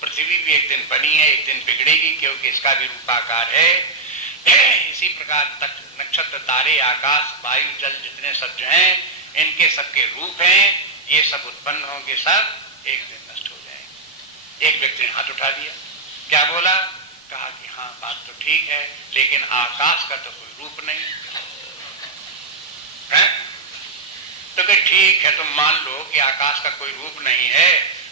पृथ्वी भी एक दिन बनी है, एक दिन बिगड़ेगी, क्योंकि इसका भी रूपाकार है। इसी प्रकार नक्षत्र, तारे, आकाश, वायु, जल जितने सब जो हैं, इनके सबके रूप हैं। ये सब उत्पन्न होंगे, सब एक दिन नष्ट हो जाएंगे। एक व्यक्ति ने हाथ उठा दिया, क्या बोला? कहा कि हाँ बात तो ठीक है, लेकिन आकाश का तो कोई रूप नहीं है। तो कि ठीक है, तुम मान लो कि आकाश का कोई रूप नहीं है,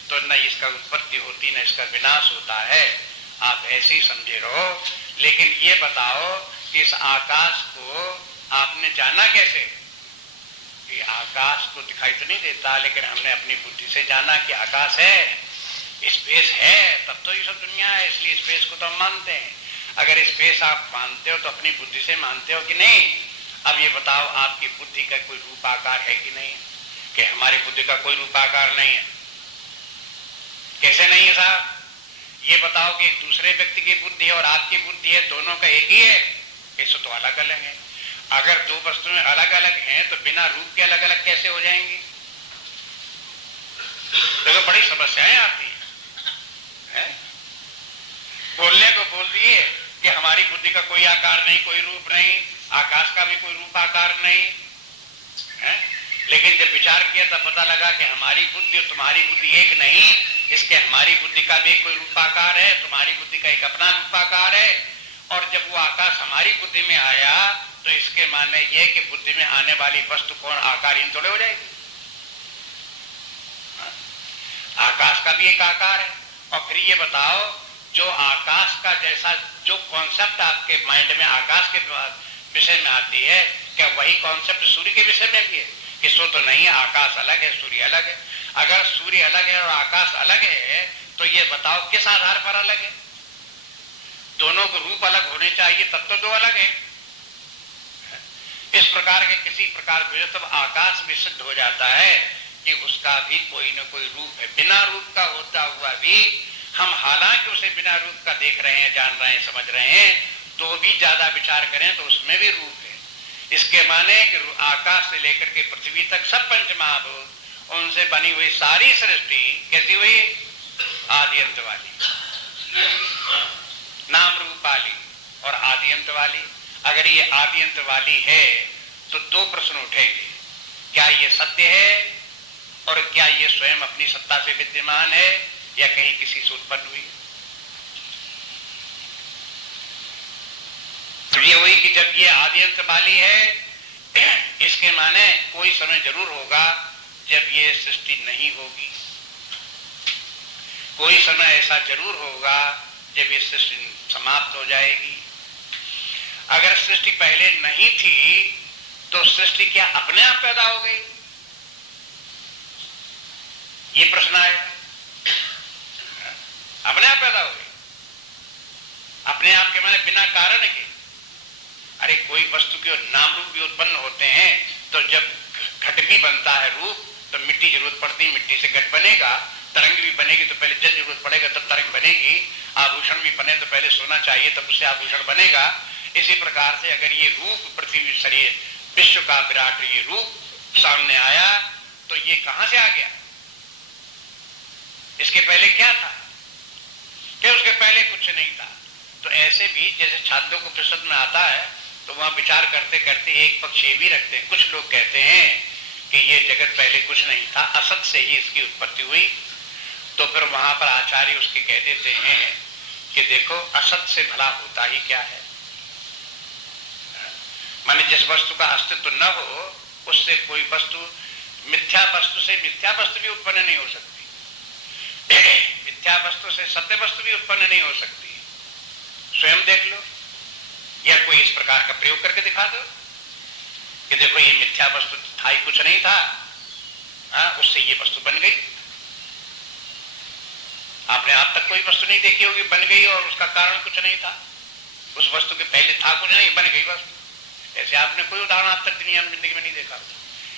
तो न इसका उत्पत्ति होती न इसका विनाश होता है। आप ऐसे ही समझे रहो। लेकिन ये बताओ कि इस आकाश को आपने जाना कैसे? कि आकाश को दिखाई तो नहीं देता, लेकिन हमने अपनी बुद्धि से जाना कि आकाश है, स्पेस है, तब तो ये सब दुनिया है। इसलिए स्पेस को तो हम मानते हैं। अगर स्पेस आप मानते हो तो अपनी बुद्धि से मानते हो कि नहीं? अब ये बताओ, आपकी बुद्धि का कोई रूप आकार है कि नहीं है? कि हमारी बुद्धि का कोई रूप आकार नहीं है। कैसे नहीं है साहब? ये बताओ कि एक दूसरे व्यक्ति की बुद्धि है और आपकी बुद्धि है, दोनों का एक ही है? कैसे तो अलग अलग है। अगर दो वस्तुएं अलग अलग हैं तो बिना रूप के अलग अलग कैसे हो जाएंगी? तो बड़ी समस्याएं आती है। बोलने को बोल दिए कि हमारी बुद्धि का कोई आकार नहीं, कोई रूप नहीं, आकाश का भी कोई रूप आकार नहीं है। लेकिन जब विचार किया तब पता लगा कि हमारी बुद्धि और तुम्हारी बुद्धि एक नहीं, इसके हमारी बुद्धि का भी कोई रूपाकार है, तुम्हारी बुद्धि का एक अपना रूपाकार है। और जब वो आकाश हमारी बुद्धि में आया तो इसके माने ये कि बुद्धि में आने वाली वस्तु कौन आकारहीन थोड़े हो जाएगी। आकाश का भी एक आकार है। और फिर ये बताओ, जो आकाश का जैसा जो कॉन्सेप्ट आपके माइंड में आकाश के विषय में आती है, क्या वही कॉन्सेप्ट सूर्य के विषय में भी है? कि सो तो नहीं है, आकाश अलग है, सूर्य अलग है। अगर सूर्य अलग है और आकाश अलग है तो ये बताओ किस आधार पर अलग है? दोनों को रूप अलग होने चाहिए, तब तो दो अलग है। इस प्रकार के किसी प्रकार से तब आकाश भी सिद्ध हो जाता है कि उसका भी कोई न कोई रूप है। बिना रूप का होता हुआ भी हम हालांकि उसे बिना रूप का देख रहे हैं, जान रहे हैं, समझ रहे हैं, तो भी ज्यादा विचार करें तो उसमें भी रूप है। इसके माने कि आकाश से लेकर के पृथ्वी तक सब पंच महाभूत, उनसे बनी हुई सारी सृष्टि कैसी हुई? आदि अंत वाली, नाम रूप वाली और आदि अंत वाली। अगर ये आदि अंत वाली है तो दो प्रश्न उठेंगे, क्या ये सत्य है और क्या ये स्वयं अपनी सत्ता से विद्यमान है या कहीं किसी से उत्पन्न हुई? तो ये हुई कि जब ये आदि अंत वाली है, इसके माने कोई समय जरूर होगा जब ये सृष्टि नहीं होगी। कोई समय ऐसा जरूर होगा जब ये सृष्टि समाप्त हो जाएगी। अगर सृष्टि पहले नहीं थी तो सृष्टि क्या अपने आप पैदा हो गई? ये प्रश्न आएगा। अपने आप पैदा हो गई? अपने आप के माने बिना कारण के? अरे कोई वस्तु के नाम रूप भी उत्पन्न होते हैं, तो जब घट भी बनता है रूप तो मिट्टी जरूरत पड़ती है, मिट्टी से घट बनेगा। तरंग भी बनेगी तो पहले जल जरूरत पड़ेगा तब तरंग बनेगी। आभूषण भी बने तो पहले सोना चाहिए तब उससे आभूषण बनेगा। इसी प्रकार से अगर ये रूप पृथ्वी शरीर विश्व का विराट ये रूप सामने आया तो ये कहां से आ गया? इसके पहले क्या था? क्या उसके पहले कुछ नहीं था? तो ऐसे भी जैसे छात्रों को प्रश्न में आता है तो वहां विचार करते करते एक पक्ष ये भी रखते हैं। कुछ लोग कहते हैं कि ये जगत पहले कुछ नहीं था, असत से ही इसकी उत्पत्ति हुई। तो फिर वहां पर आचार्य उसके कह देते हैं कि देखो, असत से भला होता ही क्या है? माने जिस वस्तु का अस्तित्व न हो उससे कोई वस्तु, मिथ्या वस्तु से मिथ्या वस्तु भी उत्पन्न नहीं हो सकती, मिथ्या वस्तु से सत्य वस्तु भी उत्पन्न नहीं हो सकती। स्वयं देख लो या कोई इस प्रकार का प्रयोग करके दिखा दो कि देखो ये मिथ्या वस्तु था ही कुछ नहीं था, उससे ये वस्तु बन गई। आपने आप तक कोई वस्तु नहीं देखी होगी बन गई और उसका कारण कुछ नहीं था। उस वस्तु के पहले था कुछ नहीं, बन गई वस्तु। ऐसे आपने कोई उदाहरण आज तक दुनिया में जिंदगी में नहीं देखा।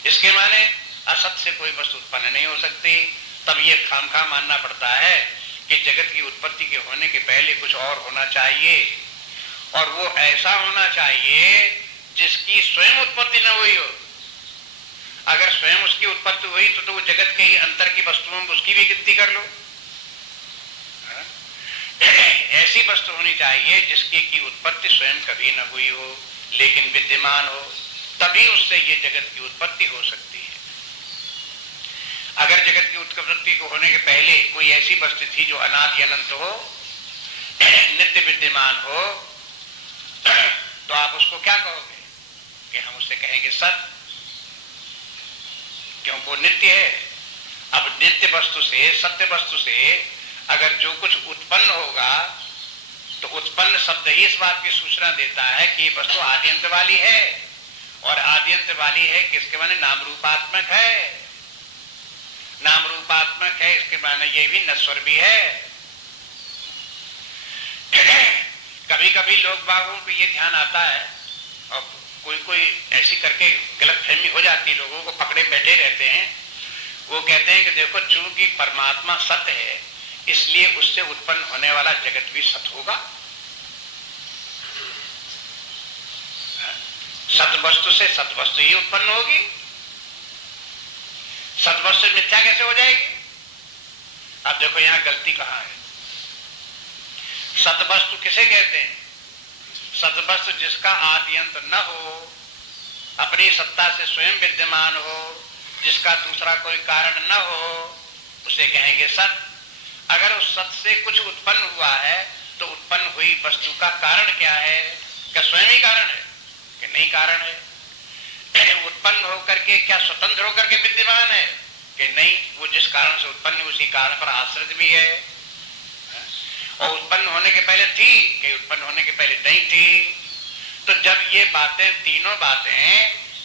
इसके माने असत से कोई वस्तु उत्पन्न नहीं हो सकती। तब ये खामखा मानना पड़ता है कि जगत की उत्पत्ति के होने के पहले कुछ और होना चाहिए, और वो ऐसा होना चाहिए जिसकी स्वयं उत्पत्ति न हुई हो। अगर स्वयं उसकी उत्पत्ति हुई तो वो जगत के ही अंतर की वस्तुओं में उसकी भी गिनती कर लो। ऐसी वस्तु होनी चाहिए जिसकी की उत्पत्ति स्वयं कभी न हुई हो लेकिन विद्यमान हो, तभी उससे ये जगत की उत्पत्ति हो सकती है। अगर जगत की उत्पत्ति को होने के पहले कोई ऐसी वस्तु थी जो अनादि अनंत हो, नित्य विद्यमान हो, तो आप उसको क्या कहोगे? कि हम उससे कहेंगे सत, क्योंकि वो नित्य है। अब नित्य वस्तु से, सत्य वस्तु से अगर जो कुछ उत्पन्न होगा तो उत्पन्न शब्द ही इस बात की सूचना देता है कि ये वस्तु आद्यंत वाली है, और आद्यंत वाली है किसके माने नाम रूपात्मक है। नाम रूपात्मक है इसके माने ये भी नश्वर भी है। कभी कभी लोग बागों को ये ध्यान आता है और कोई कोई ऐसी करके गलतफहमी हो जाती है, लोगों को पकड़े बैठे रहते हैं। वो कहते हैं कि देखो चूंकि परमात्मा सत्य है इसलिए उससे उत्पन्न होने वाला जगत भी सत होगा। सत वस्तु से सत वस्तु ही उत्पन्न होगी, सत वस्तु मिथ्या कैसे हो जाएगी? अब देखो यहां गलती कहां है। सत वस्तु किसे कहते हैं? सत वस्तु जिसका आदि अंत न हो, अपनी सत्ता से स्वयं विद्यमान हो, जिसका दूसरा कोई कारण न हो, उसे कहेंगे सत। अगर उस सत से कुछ उत्पन्न हुआ है तो उत्पन्न हुई वस्तु का कारण क्या है? क्या स्वयं ही कारण है कि नहीं कारण है? उत्पन्न होकर के क्या स्वतंत्र होकर के विद्यमान है कि नहीं? वो जिस कारण से उत्पन्न उसी कारण पर आश्रित भी है। और उत्पन्न होने के पहले थी कि उत्पन्न होने के पहले नहीं थी। तो जब ये बातें, तीनों बातें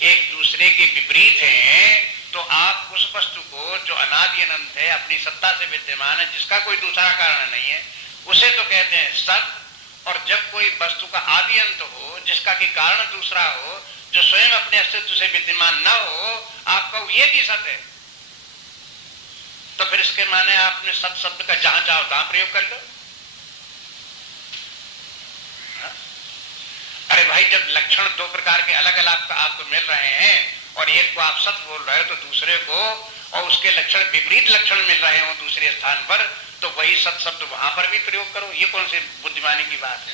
एक दूसरे के विपरीत हैं, तो आप उस वस्तु को जो अनादि अनंत है, अपनी सत्ता से विद्यमान है, जिसका कोई दूसरा कारण नहीं है, उसे तो कहते हैं सत। और जब कोई वस्तु का आदि अंत हो, जिसका कि कारण दूसरा हो, जो स्वयं अपने अस्तित्व से विद्यमान न हो, आपका ये भी सत है। तो फिर इसके माने आपने सत शब्द का जहां चाहो तहां प्रयोग कर लो। अरे भाई, जब लक्षण दो प्रकार के अलग अलग आपको मिल रहे हैं और एक को आप सत बोल रहे हो तो दूसरे को और उसके लक्षण विपरीत लक्षण मिल रहे हो दूसरे स्थान पर, तो वही सत शब्द वहां पर भी प्रयोग करो। ये कौन सी बुद्धिमानी की बात है?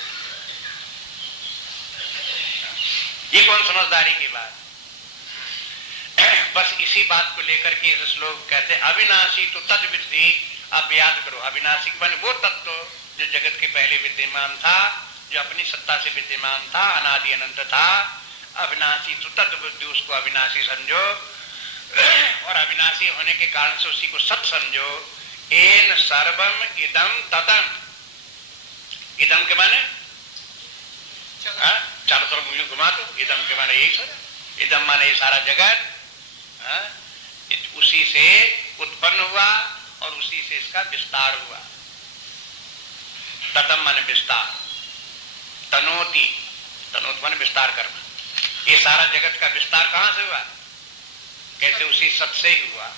ये कौन समझदारी की बात? बस इसी बात को लेकर के इस श्लोक कहते हैं अविनाशी तो तद विद्धि। आप याद करो, अविनाशी माने वो तत्व जो जगत के पहले विद्यमान था, जो अपनी सत्ता से विद्यमान था, अनादि अनंत था। अविनाशी तो तद बुद्धि, उसको अविनाशी समझो, और अविनाशी होने के कारण से उसी को सत समझो। एन सर्वम इदम तदम। इदम के माने चारों तरफ मुझे घुमा दो। इदम के माने यही सर, इदम माने ये सारा जगत उसी से उत्पन्न हुआ और उसी से इसका विस्तार हुआ। तदम माने विस्तार, तनोति, तनोत माने विस्तार करना। ये सारा जगत का विस्तार कहां से हुआ? कैसे? उसी सत से ही हुआ।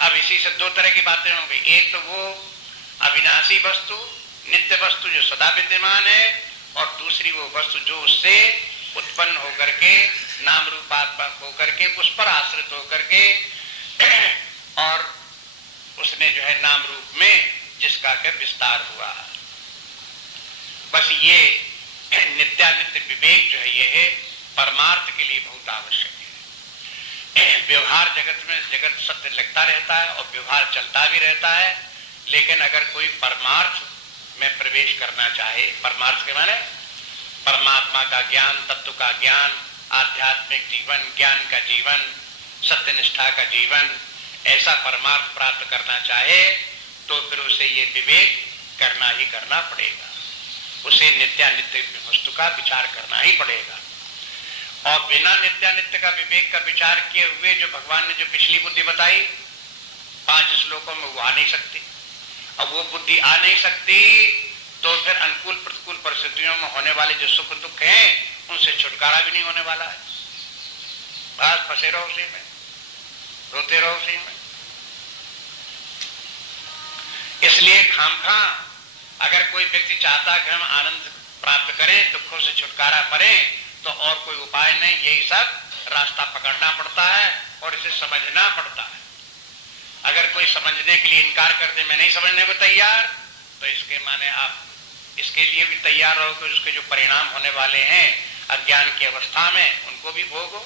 अब इसी से दो तरह की बातें होंगी। एक तो वो अविनाशी वस्तु, नित्य वस्तु जो सदा विद्यमान है, और दूसरी वो वस्तु जो उससे उत्पन्न होकर के नाम रूपात्मक होकर के उस पर आश्रित होकर के और उसने जो है नाम रूप में जिसका के विस्तार हुआ। बस ये नित्यानित्य विवेक जो है ये है परमार्थ के लिए बहुत आवश्यक है। व्यवहार जगत में जगत सत्य लगता रहता है और व्यवहार चलता भी रहता है, लेकिन अगर कोई परमार्थ में प्रवेश करना चाहे, परमार्थ के माने परमात्मा का ज्ञान, तत्व का ज्ञान, आध्यात्मिक जीवन, ज्ञान का जीवन, सत्यनिष्ठा का जीवन, ऐसा परमार्थ प्राप्त करना चाहे तो फिर उसे ये विवेक करना ही करना पड़ेगा। उसे नित्यानित्य वस्तु का विचार करना ही पड़ेगा। और बिना नित्यानित्य का विवेक का विचार किए हुए जो भगवान ने जो पिछली बुद्धि बताई 5 श्लोकों में, वो आ नहीं सकती। अब वो बुद्धि आ नहीं सकती तो फिर अनुकूल प्रतिकूल परिस्थितियों में होने वाले जो सुख दुख हैं उनसे छुटकारा भी नहीं होने वाला है। बस फंसे रहो उसी में, रोते रहो उसी में। इसलिए खामखा अगर कोई व्यक्ति चाहता कि हम आनंद प्राप्त करें, दुखों से छुटकारा पाएं, तो और कोई उपाय नहीं, यही सब रास्ता पकड़ना पड़ता है और इसे समझना पड़ता है। अगर कोई समझने के लिए इनकार कर दे, मैं नहीं समझने को तैयार, तो इसके माने आप इसके लिए भी तैयार रहो कि उसके जो परिणाम होने वाले हैं अज्ञान की अवस्था में, उनको भी भोगो,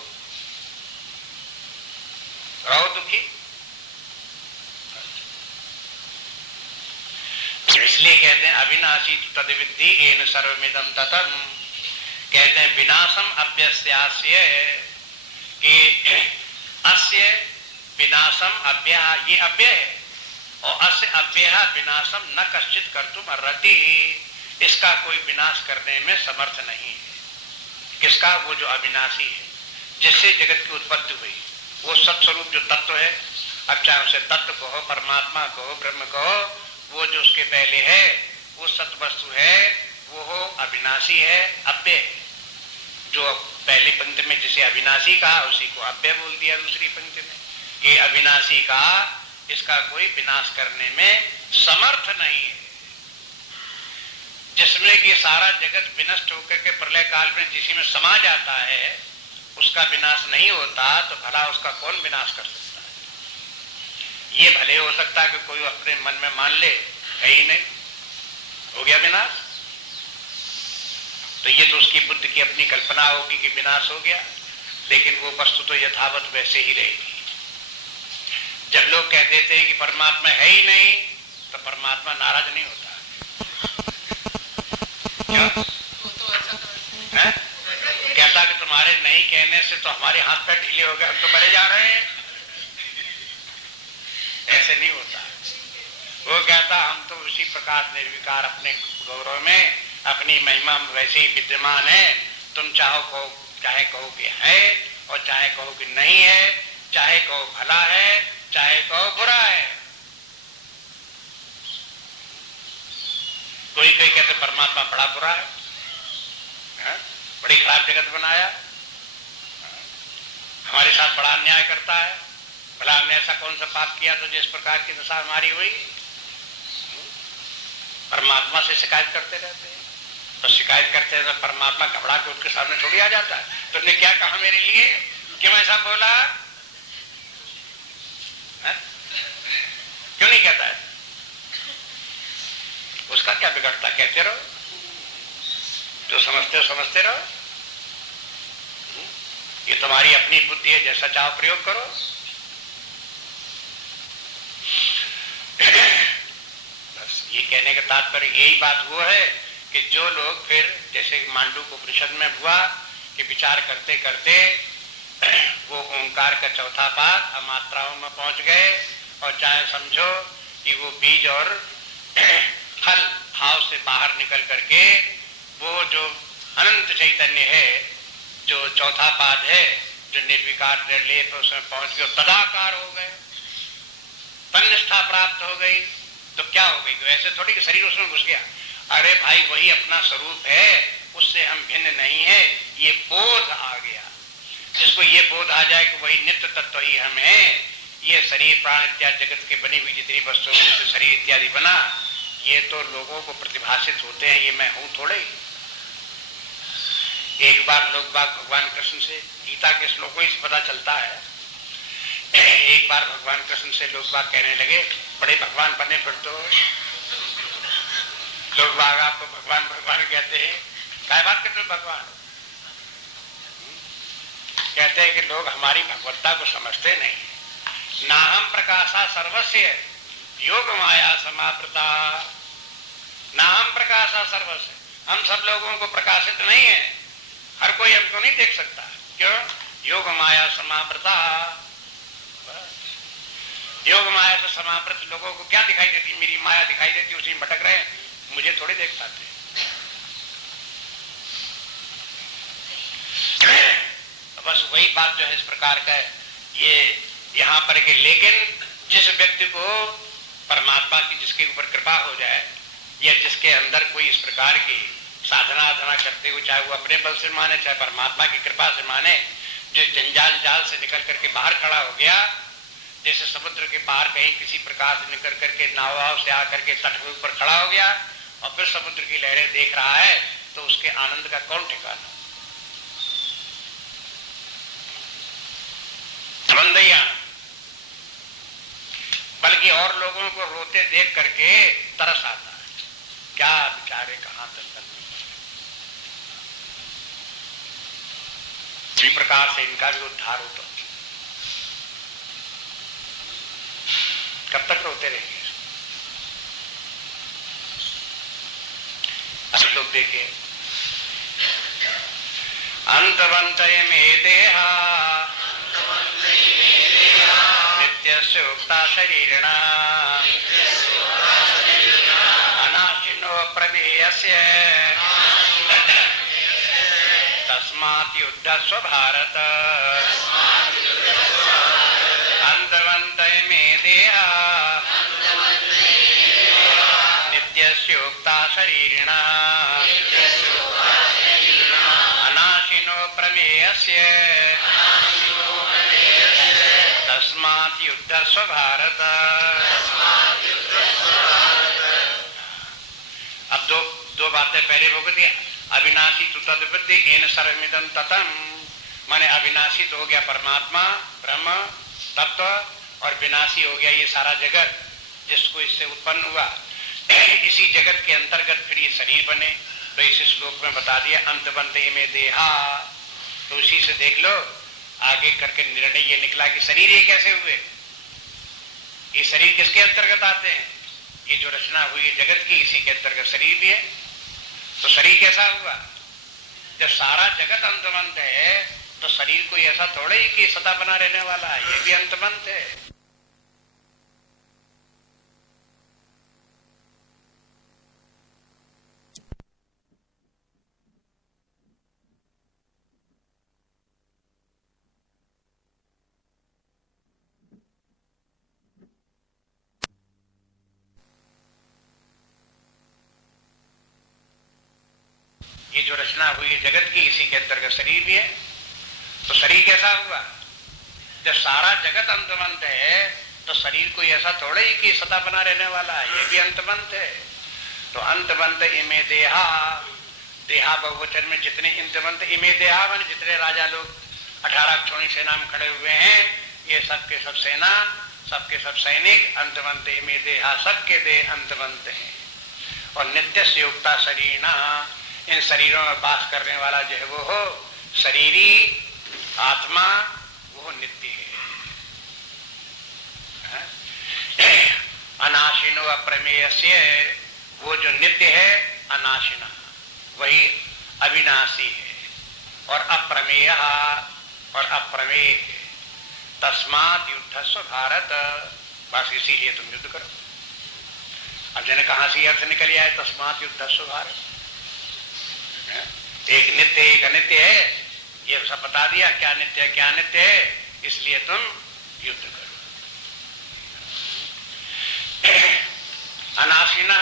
रहो दुखी। इसलिए कहते हैं अविनाशी तद्विद्धि येन सर्वमिदं ततम्। कहते हैं विनाशम अव्यस्यास्य, कि अस्य विनाशम अव्यय, ये अव्यय है, और अस्य अव्यय विनाशम न कश्चित कर्तुम अर्हति, इसका कोई विनाश करने में समर्थ नहीं है। किसका? वो जो अविनाशी है, जिससे जगत की उत्पत्ति हुई, वो सत्स्वरूप जो तत्व है, अब चाहे उसे तत्व कहो, परमात्मा कहो, ब्रह्म कहो, वो जो उसके पहले है वो सत्य वस्तु है, वो हो अविनाशी है, अव्यय है। जो पहली पंक्ति में जिसे अविनाशी कहा उसी को अव्यय बोल दिया दूसरी पंक्ति में। ये अविनाशी का, इसका कोई विनाश करने में समर्थ नहीं है। जिसमें कि सारा जगत विनष्ट होकर के प्रलय काल में जिसी में समा जाता है, उसका विनाश नहीं होता, तो भला उसका कौन विनाश कर सकता है? ये भले हो सकता है कि कोई अपने मन में मान ले है ही नहीं, हो गया विनाश, तो ये तो उसकी बुद्धि की अपनी कल्पना होगी कि विनाश हो गया, लेकिन वो वस्तु तो यथावत वैसे ही रहेगी। जब लोग कह देते हैं कि परमात्मा है ही नहीं, तो परमात्मा नाराज नहीं होता क्या? है? कहता कि तुम्हारे नहीं कहने से तो हमारे हाथ पैर ढीले हो गए, हम तो मरे जा रहे हैं। ऐसे नहीं होता। वो कहता हम तो उसी प्रकार निर्विकार अपने गौरव में, अपनी महिमा में वैसे ही विद्यमान है। तुम चाहे कहो कि है, और चाहे कहो कि नहीं है, चाहे कहो भला है, चाहे कहो बुरा है। कोई कहते परमात्मा बड़ा बुरा है, बड़ी खराब जगत बनाया, हमारे साथ बड़ा अन्याय करता है। भला हमने ऐसा कौन सा पाप किया तो जिस प्रकार की दशा हमारी हुई? परमात्मा से शिकायत करते रहते हैं, तो शिकायत करते हैं तो परमात्मा घबरा के उसके सामने थोड़ी आ जाता है। तुमने क्या कहा मेरे लिए, क्यों ऐसा बोला? क्यों नहीं कहता है? उसका क्या बिगड़ता? कहते रहो, जो समझते हो समझते रहो। ये तुम्हारी अपनी बुद्धि है, जैसा चाहो प्रयोग करो। बस ये कहने का तात्पर्य यही बात वो है कि जो लोग फिर जैसे मांडूक्य उपनिषद में हुआ कि विचार करते करते वो ओंकार का चौथा पाद अमात्राओं में पहुंच गए, और चाहे समझो कि वो बीज और फल भाव से बाहर निकल करके वो जो अनंत चैतन्य है, जो चौथा पाद है, जो निर्विकार निर्लेप, उसमें पहुंच गए, तदाकार हो गए, तन्निष्ठा प्राप्त हो गई। तो क्या हो गई? तो ऐसे थोड़ी कि शरीर उसमें घुस गया। अरे भाई वही अपना स्वरूप है, उससे हम भिन्न नहीं है, ये बोध आ गया। जिसको ये बोध आ जाए कि वही नित्य तत्व ही हम हैं, ये शरीर प्राण इत्यादि जगत के बनी हुई जितनी वस्तुओं में से शरीर इत्यादि बना, ये तो लोगों को प्रतिभाषित होते हैं, ये मैं हूं थोड़े। एक बार लोग बाग भगवान कृष्ण से, गीता के श्लोकों से पता चलता है, एक बार भगवान कृष्ण से लोग बाग कहने लगे बड़े भगवान बने फिर तो। लोग बाग आपको भगवान भगवान कहते हैं, क्या बात करते हो भगवान? कहते हैं कि लोग हमारी भगवत्ता को समझते नहीं। नाहम प्रकाशा सर्वस्य योग माया समावृता। नाहम प्रकाशा सर्वस्य, हम सब लोगों को प्रकाशित नहीं है, हर कोई हमको नहीं देख सकता। क्यों? योग माया समावृता। योग माया से समावृत लोगों को क्या दिखाई देती? मेरी माया दिखाई देती, उसी में भटक रहे हैं, मुझे थोड़ी देख पाते। बस वही बात जो है इस प्रकार का है ये यहाँ पर कि लेकिन जिस व्यक्ति को परमात्मा की जिसके ऊपर कृपा हो जाए, या जिसके अंदर कोई इस प्रकार की साधना करते हुए, चाहे वो अपने बल से माने चाहे परमात्मा की कृपा से माने, जो जंजाल जाल से निकल करके बाहर खड़ा हो गया, जैसे समुद्र के पार कहीं किसी प्रकार से निकल करके नाव से आकर के तट के ऊपर खड़ा हो गया और फिर समुद्र की लहरें देख रहा है, तो उसके आनंद का कौन ठिकाना। संबंधी आनंद, बल्कि और लोगों को रोते देख करके तरस आता है, क्या बेचारे कहां तक इसी प्रकार से इनका भी उद्धार होता। कब तक रोते रहेंगे? सब लोग देखे, अंतवंत में देहा नित्यस्य उक्ता शरीरिणा अनाशिनो प्रमेयस्य तस्मात् युद्धस्व भारत। अंतवंत में देहा नित्यस्योक्ता शरीरिणा अनाशिनो प्रमेयस्य तस्मात् युद्धस्व भारत। अब दो बातें पहले बोल दिया। अविनाशी तो तद्विद्य एन सर्वमिदं ततम, माने अविनाशी तो हो गया परमात्मा ब्रह्म तत्व, और विनाशी हो गया ये सारा जगत जिसको इससे उत्पन्न हुआ। इसी जगत के अंतर्गत फिर ये शरीर बने, तो इस श्लोक में बता दिया अंतबंते में देहा। तो उसी से देख लो आगे करके निर्णय ये निकला कि शरीर ये कैसे हुए, ये शरीर किसके अंतर्गत आते हैं, ये जो रचना हुई है जगत की इसी के अंतर्गत शरीर भी है। तो शरीर कैसा हुआ, जब सारा जगत अंतमंत है तो शरीर कोई ऐसा थोड़े ही कि सदा बना रहने वाला है, ये भी अंतमंत है। ये जो रचना हुई है जगत की इसी के अंतर्गत शरीर भी है। तो शरीर कैसा हुआ, जब सारा जगत अंतमंत है तो शरीर कोई ऐसा थोड़े ही कि सदा बना रहने वाला है, ये भी अंतमंत है। तो अंतमंत इमे देहा, देहा बहुवचन में जितने अंतमंत इमे देहा मान जितने राजा लोग 18 अक्षौणी सेना में खड़े हुए हैं, ये सबके सब सेना सबके सब सैनिक अंतमंत इमे देहा, सबके देह अंतमंत है। और नित्य से युक्ता शरीर, इन शरीरों में वास करने वाला जो है वो हो शरीरी आत्मा, वो नित्य है। अनाशिनो अप्रमेयस्य, वो जो नित्य है अनाशिना वही अविनाशी है, और अप्रमेय और अप्रमेय है। तस्मात् युद्धस्व भारत, बस इसीलिए तुम युद्ध करो। अब जने कहां से अर्थ निकल आए तस्मात् युद्धस्व भारत, एक नित्य एक अनित्य है, ये सब बता दिया क्या नित्य है क्या अनित्य है, इसलिए तुम युद्ध करो। अनाशिना,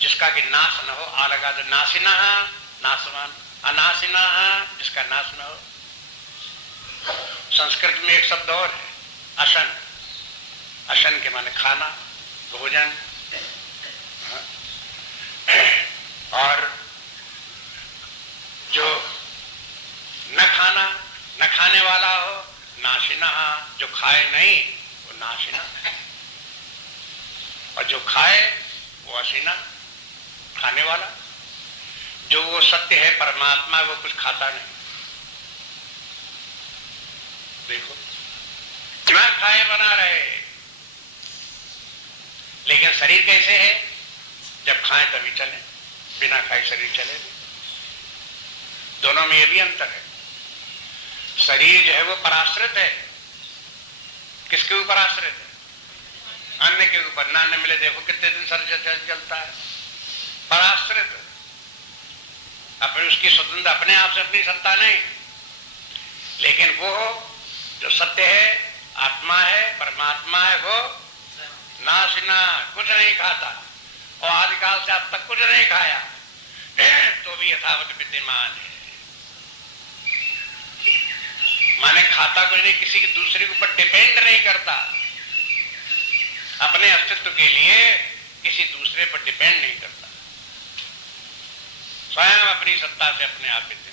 जिसका कि नाश न हो, आ लगा तो नाशिना नाशवान, अनाशिना जिसका नाश न हो। संस्कृत में एक शब्द और है अशन, अशन के माने खाना भोजन, और जो न खाना न खाने वाला हो नाशिना, जो खाए नहीं वो नाशिना, और जो खाए वो अशिना खाने वाला। जो वो सत्य है परमात्मा वो कुछ खाता नहीं। देखो बिना खाए बना रहे, लेकिन शरीर कैसे है, जब खाएं तभी चले, बिना खाए शरीर चले। दोनों में ये भी अंतर है। शरीर जो है वो पराश्रित है, किसके ऊपर आश्रित है, अन्न के ऊपर। ना अन्न मिले देखो कितने दिन शरीर चलता है, पराश्रित। अपनी उसकी स्वतंत्र अपने आप से अपनी सत्ता नहीं, लेकिन वो जो सत्य है आत्मा है परमात्मा है वो नाशिना, कुछ नहीं खाता। और आदिकाल से अब तक कुछ नहीं खाया तो भी यथावत विद्यमान है। माने खाता कुछ नहीं, किसी के दूसरे के ऊपर डिपेंड नहीं करता, अपने अस्तित्व के लिए किसी दूसरे पर डिपेंड नहीं करता, स्वयं अपनी सत्ता से अपने आप विद्यमान।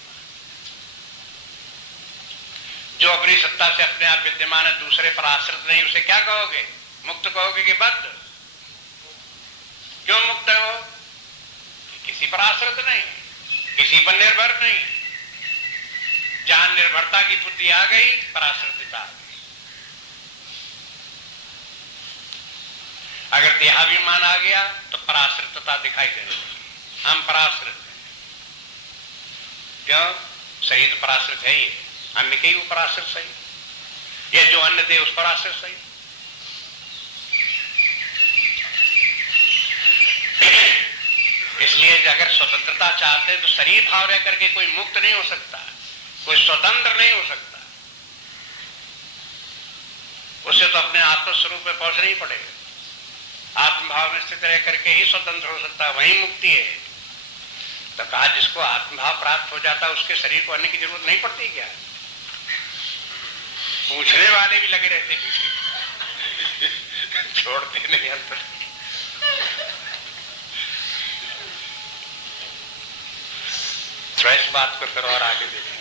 जो अपनी सत्ता से अपने आप विद्यमान है, दूसरे पर आश्रित नहीं, उसे क्या कहोगे? मुक्त कहोगे कि बद्ध? क्यों मुक्त है वो? किसी पर आश्रित नहीं, किसी पर निर्भर नहीं। जहां निर्भरता की बुद्धि आ गई, पराश्रितता आ गई। अगर देहाभिमान आ गया तो पराश्रितता दिखाई दे रही है, हम पराश्रित हैं। क्यों? शरीर पराश्रित है, ये अन्न के ही ऊपर आश्रित सही, ये जो अन्न दे उस पर आश्रित सही। इसलिए अगर स्वतंत्रता चाहते तो शरीर भाव रह करके कोई मुक्त नहीं हो सकता, कोई स्वतंत्र नहीं हो सकता, उसे तो अपने आत्म स्वरूप में पहुंचना ही पड़ेगा। आत्मभाव में स्थित रह करके ही स्वतंत्र हो सकता है, वही मुक्ति है। तो कहा जिसको आत्मभाव प्राप्त हो जाता है उसके शरीर को अन्य की जरूरत नहीं पड़ती क्या? पूछने वाले भी लगे रहते पीछे छोड़ते नहीं अंतर। तो इस बात को फिर और आगे देखें।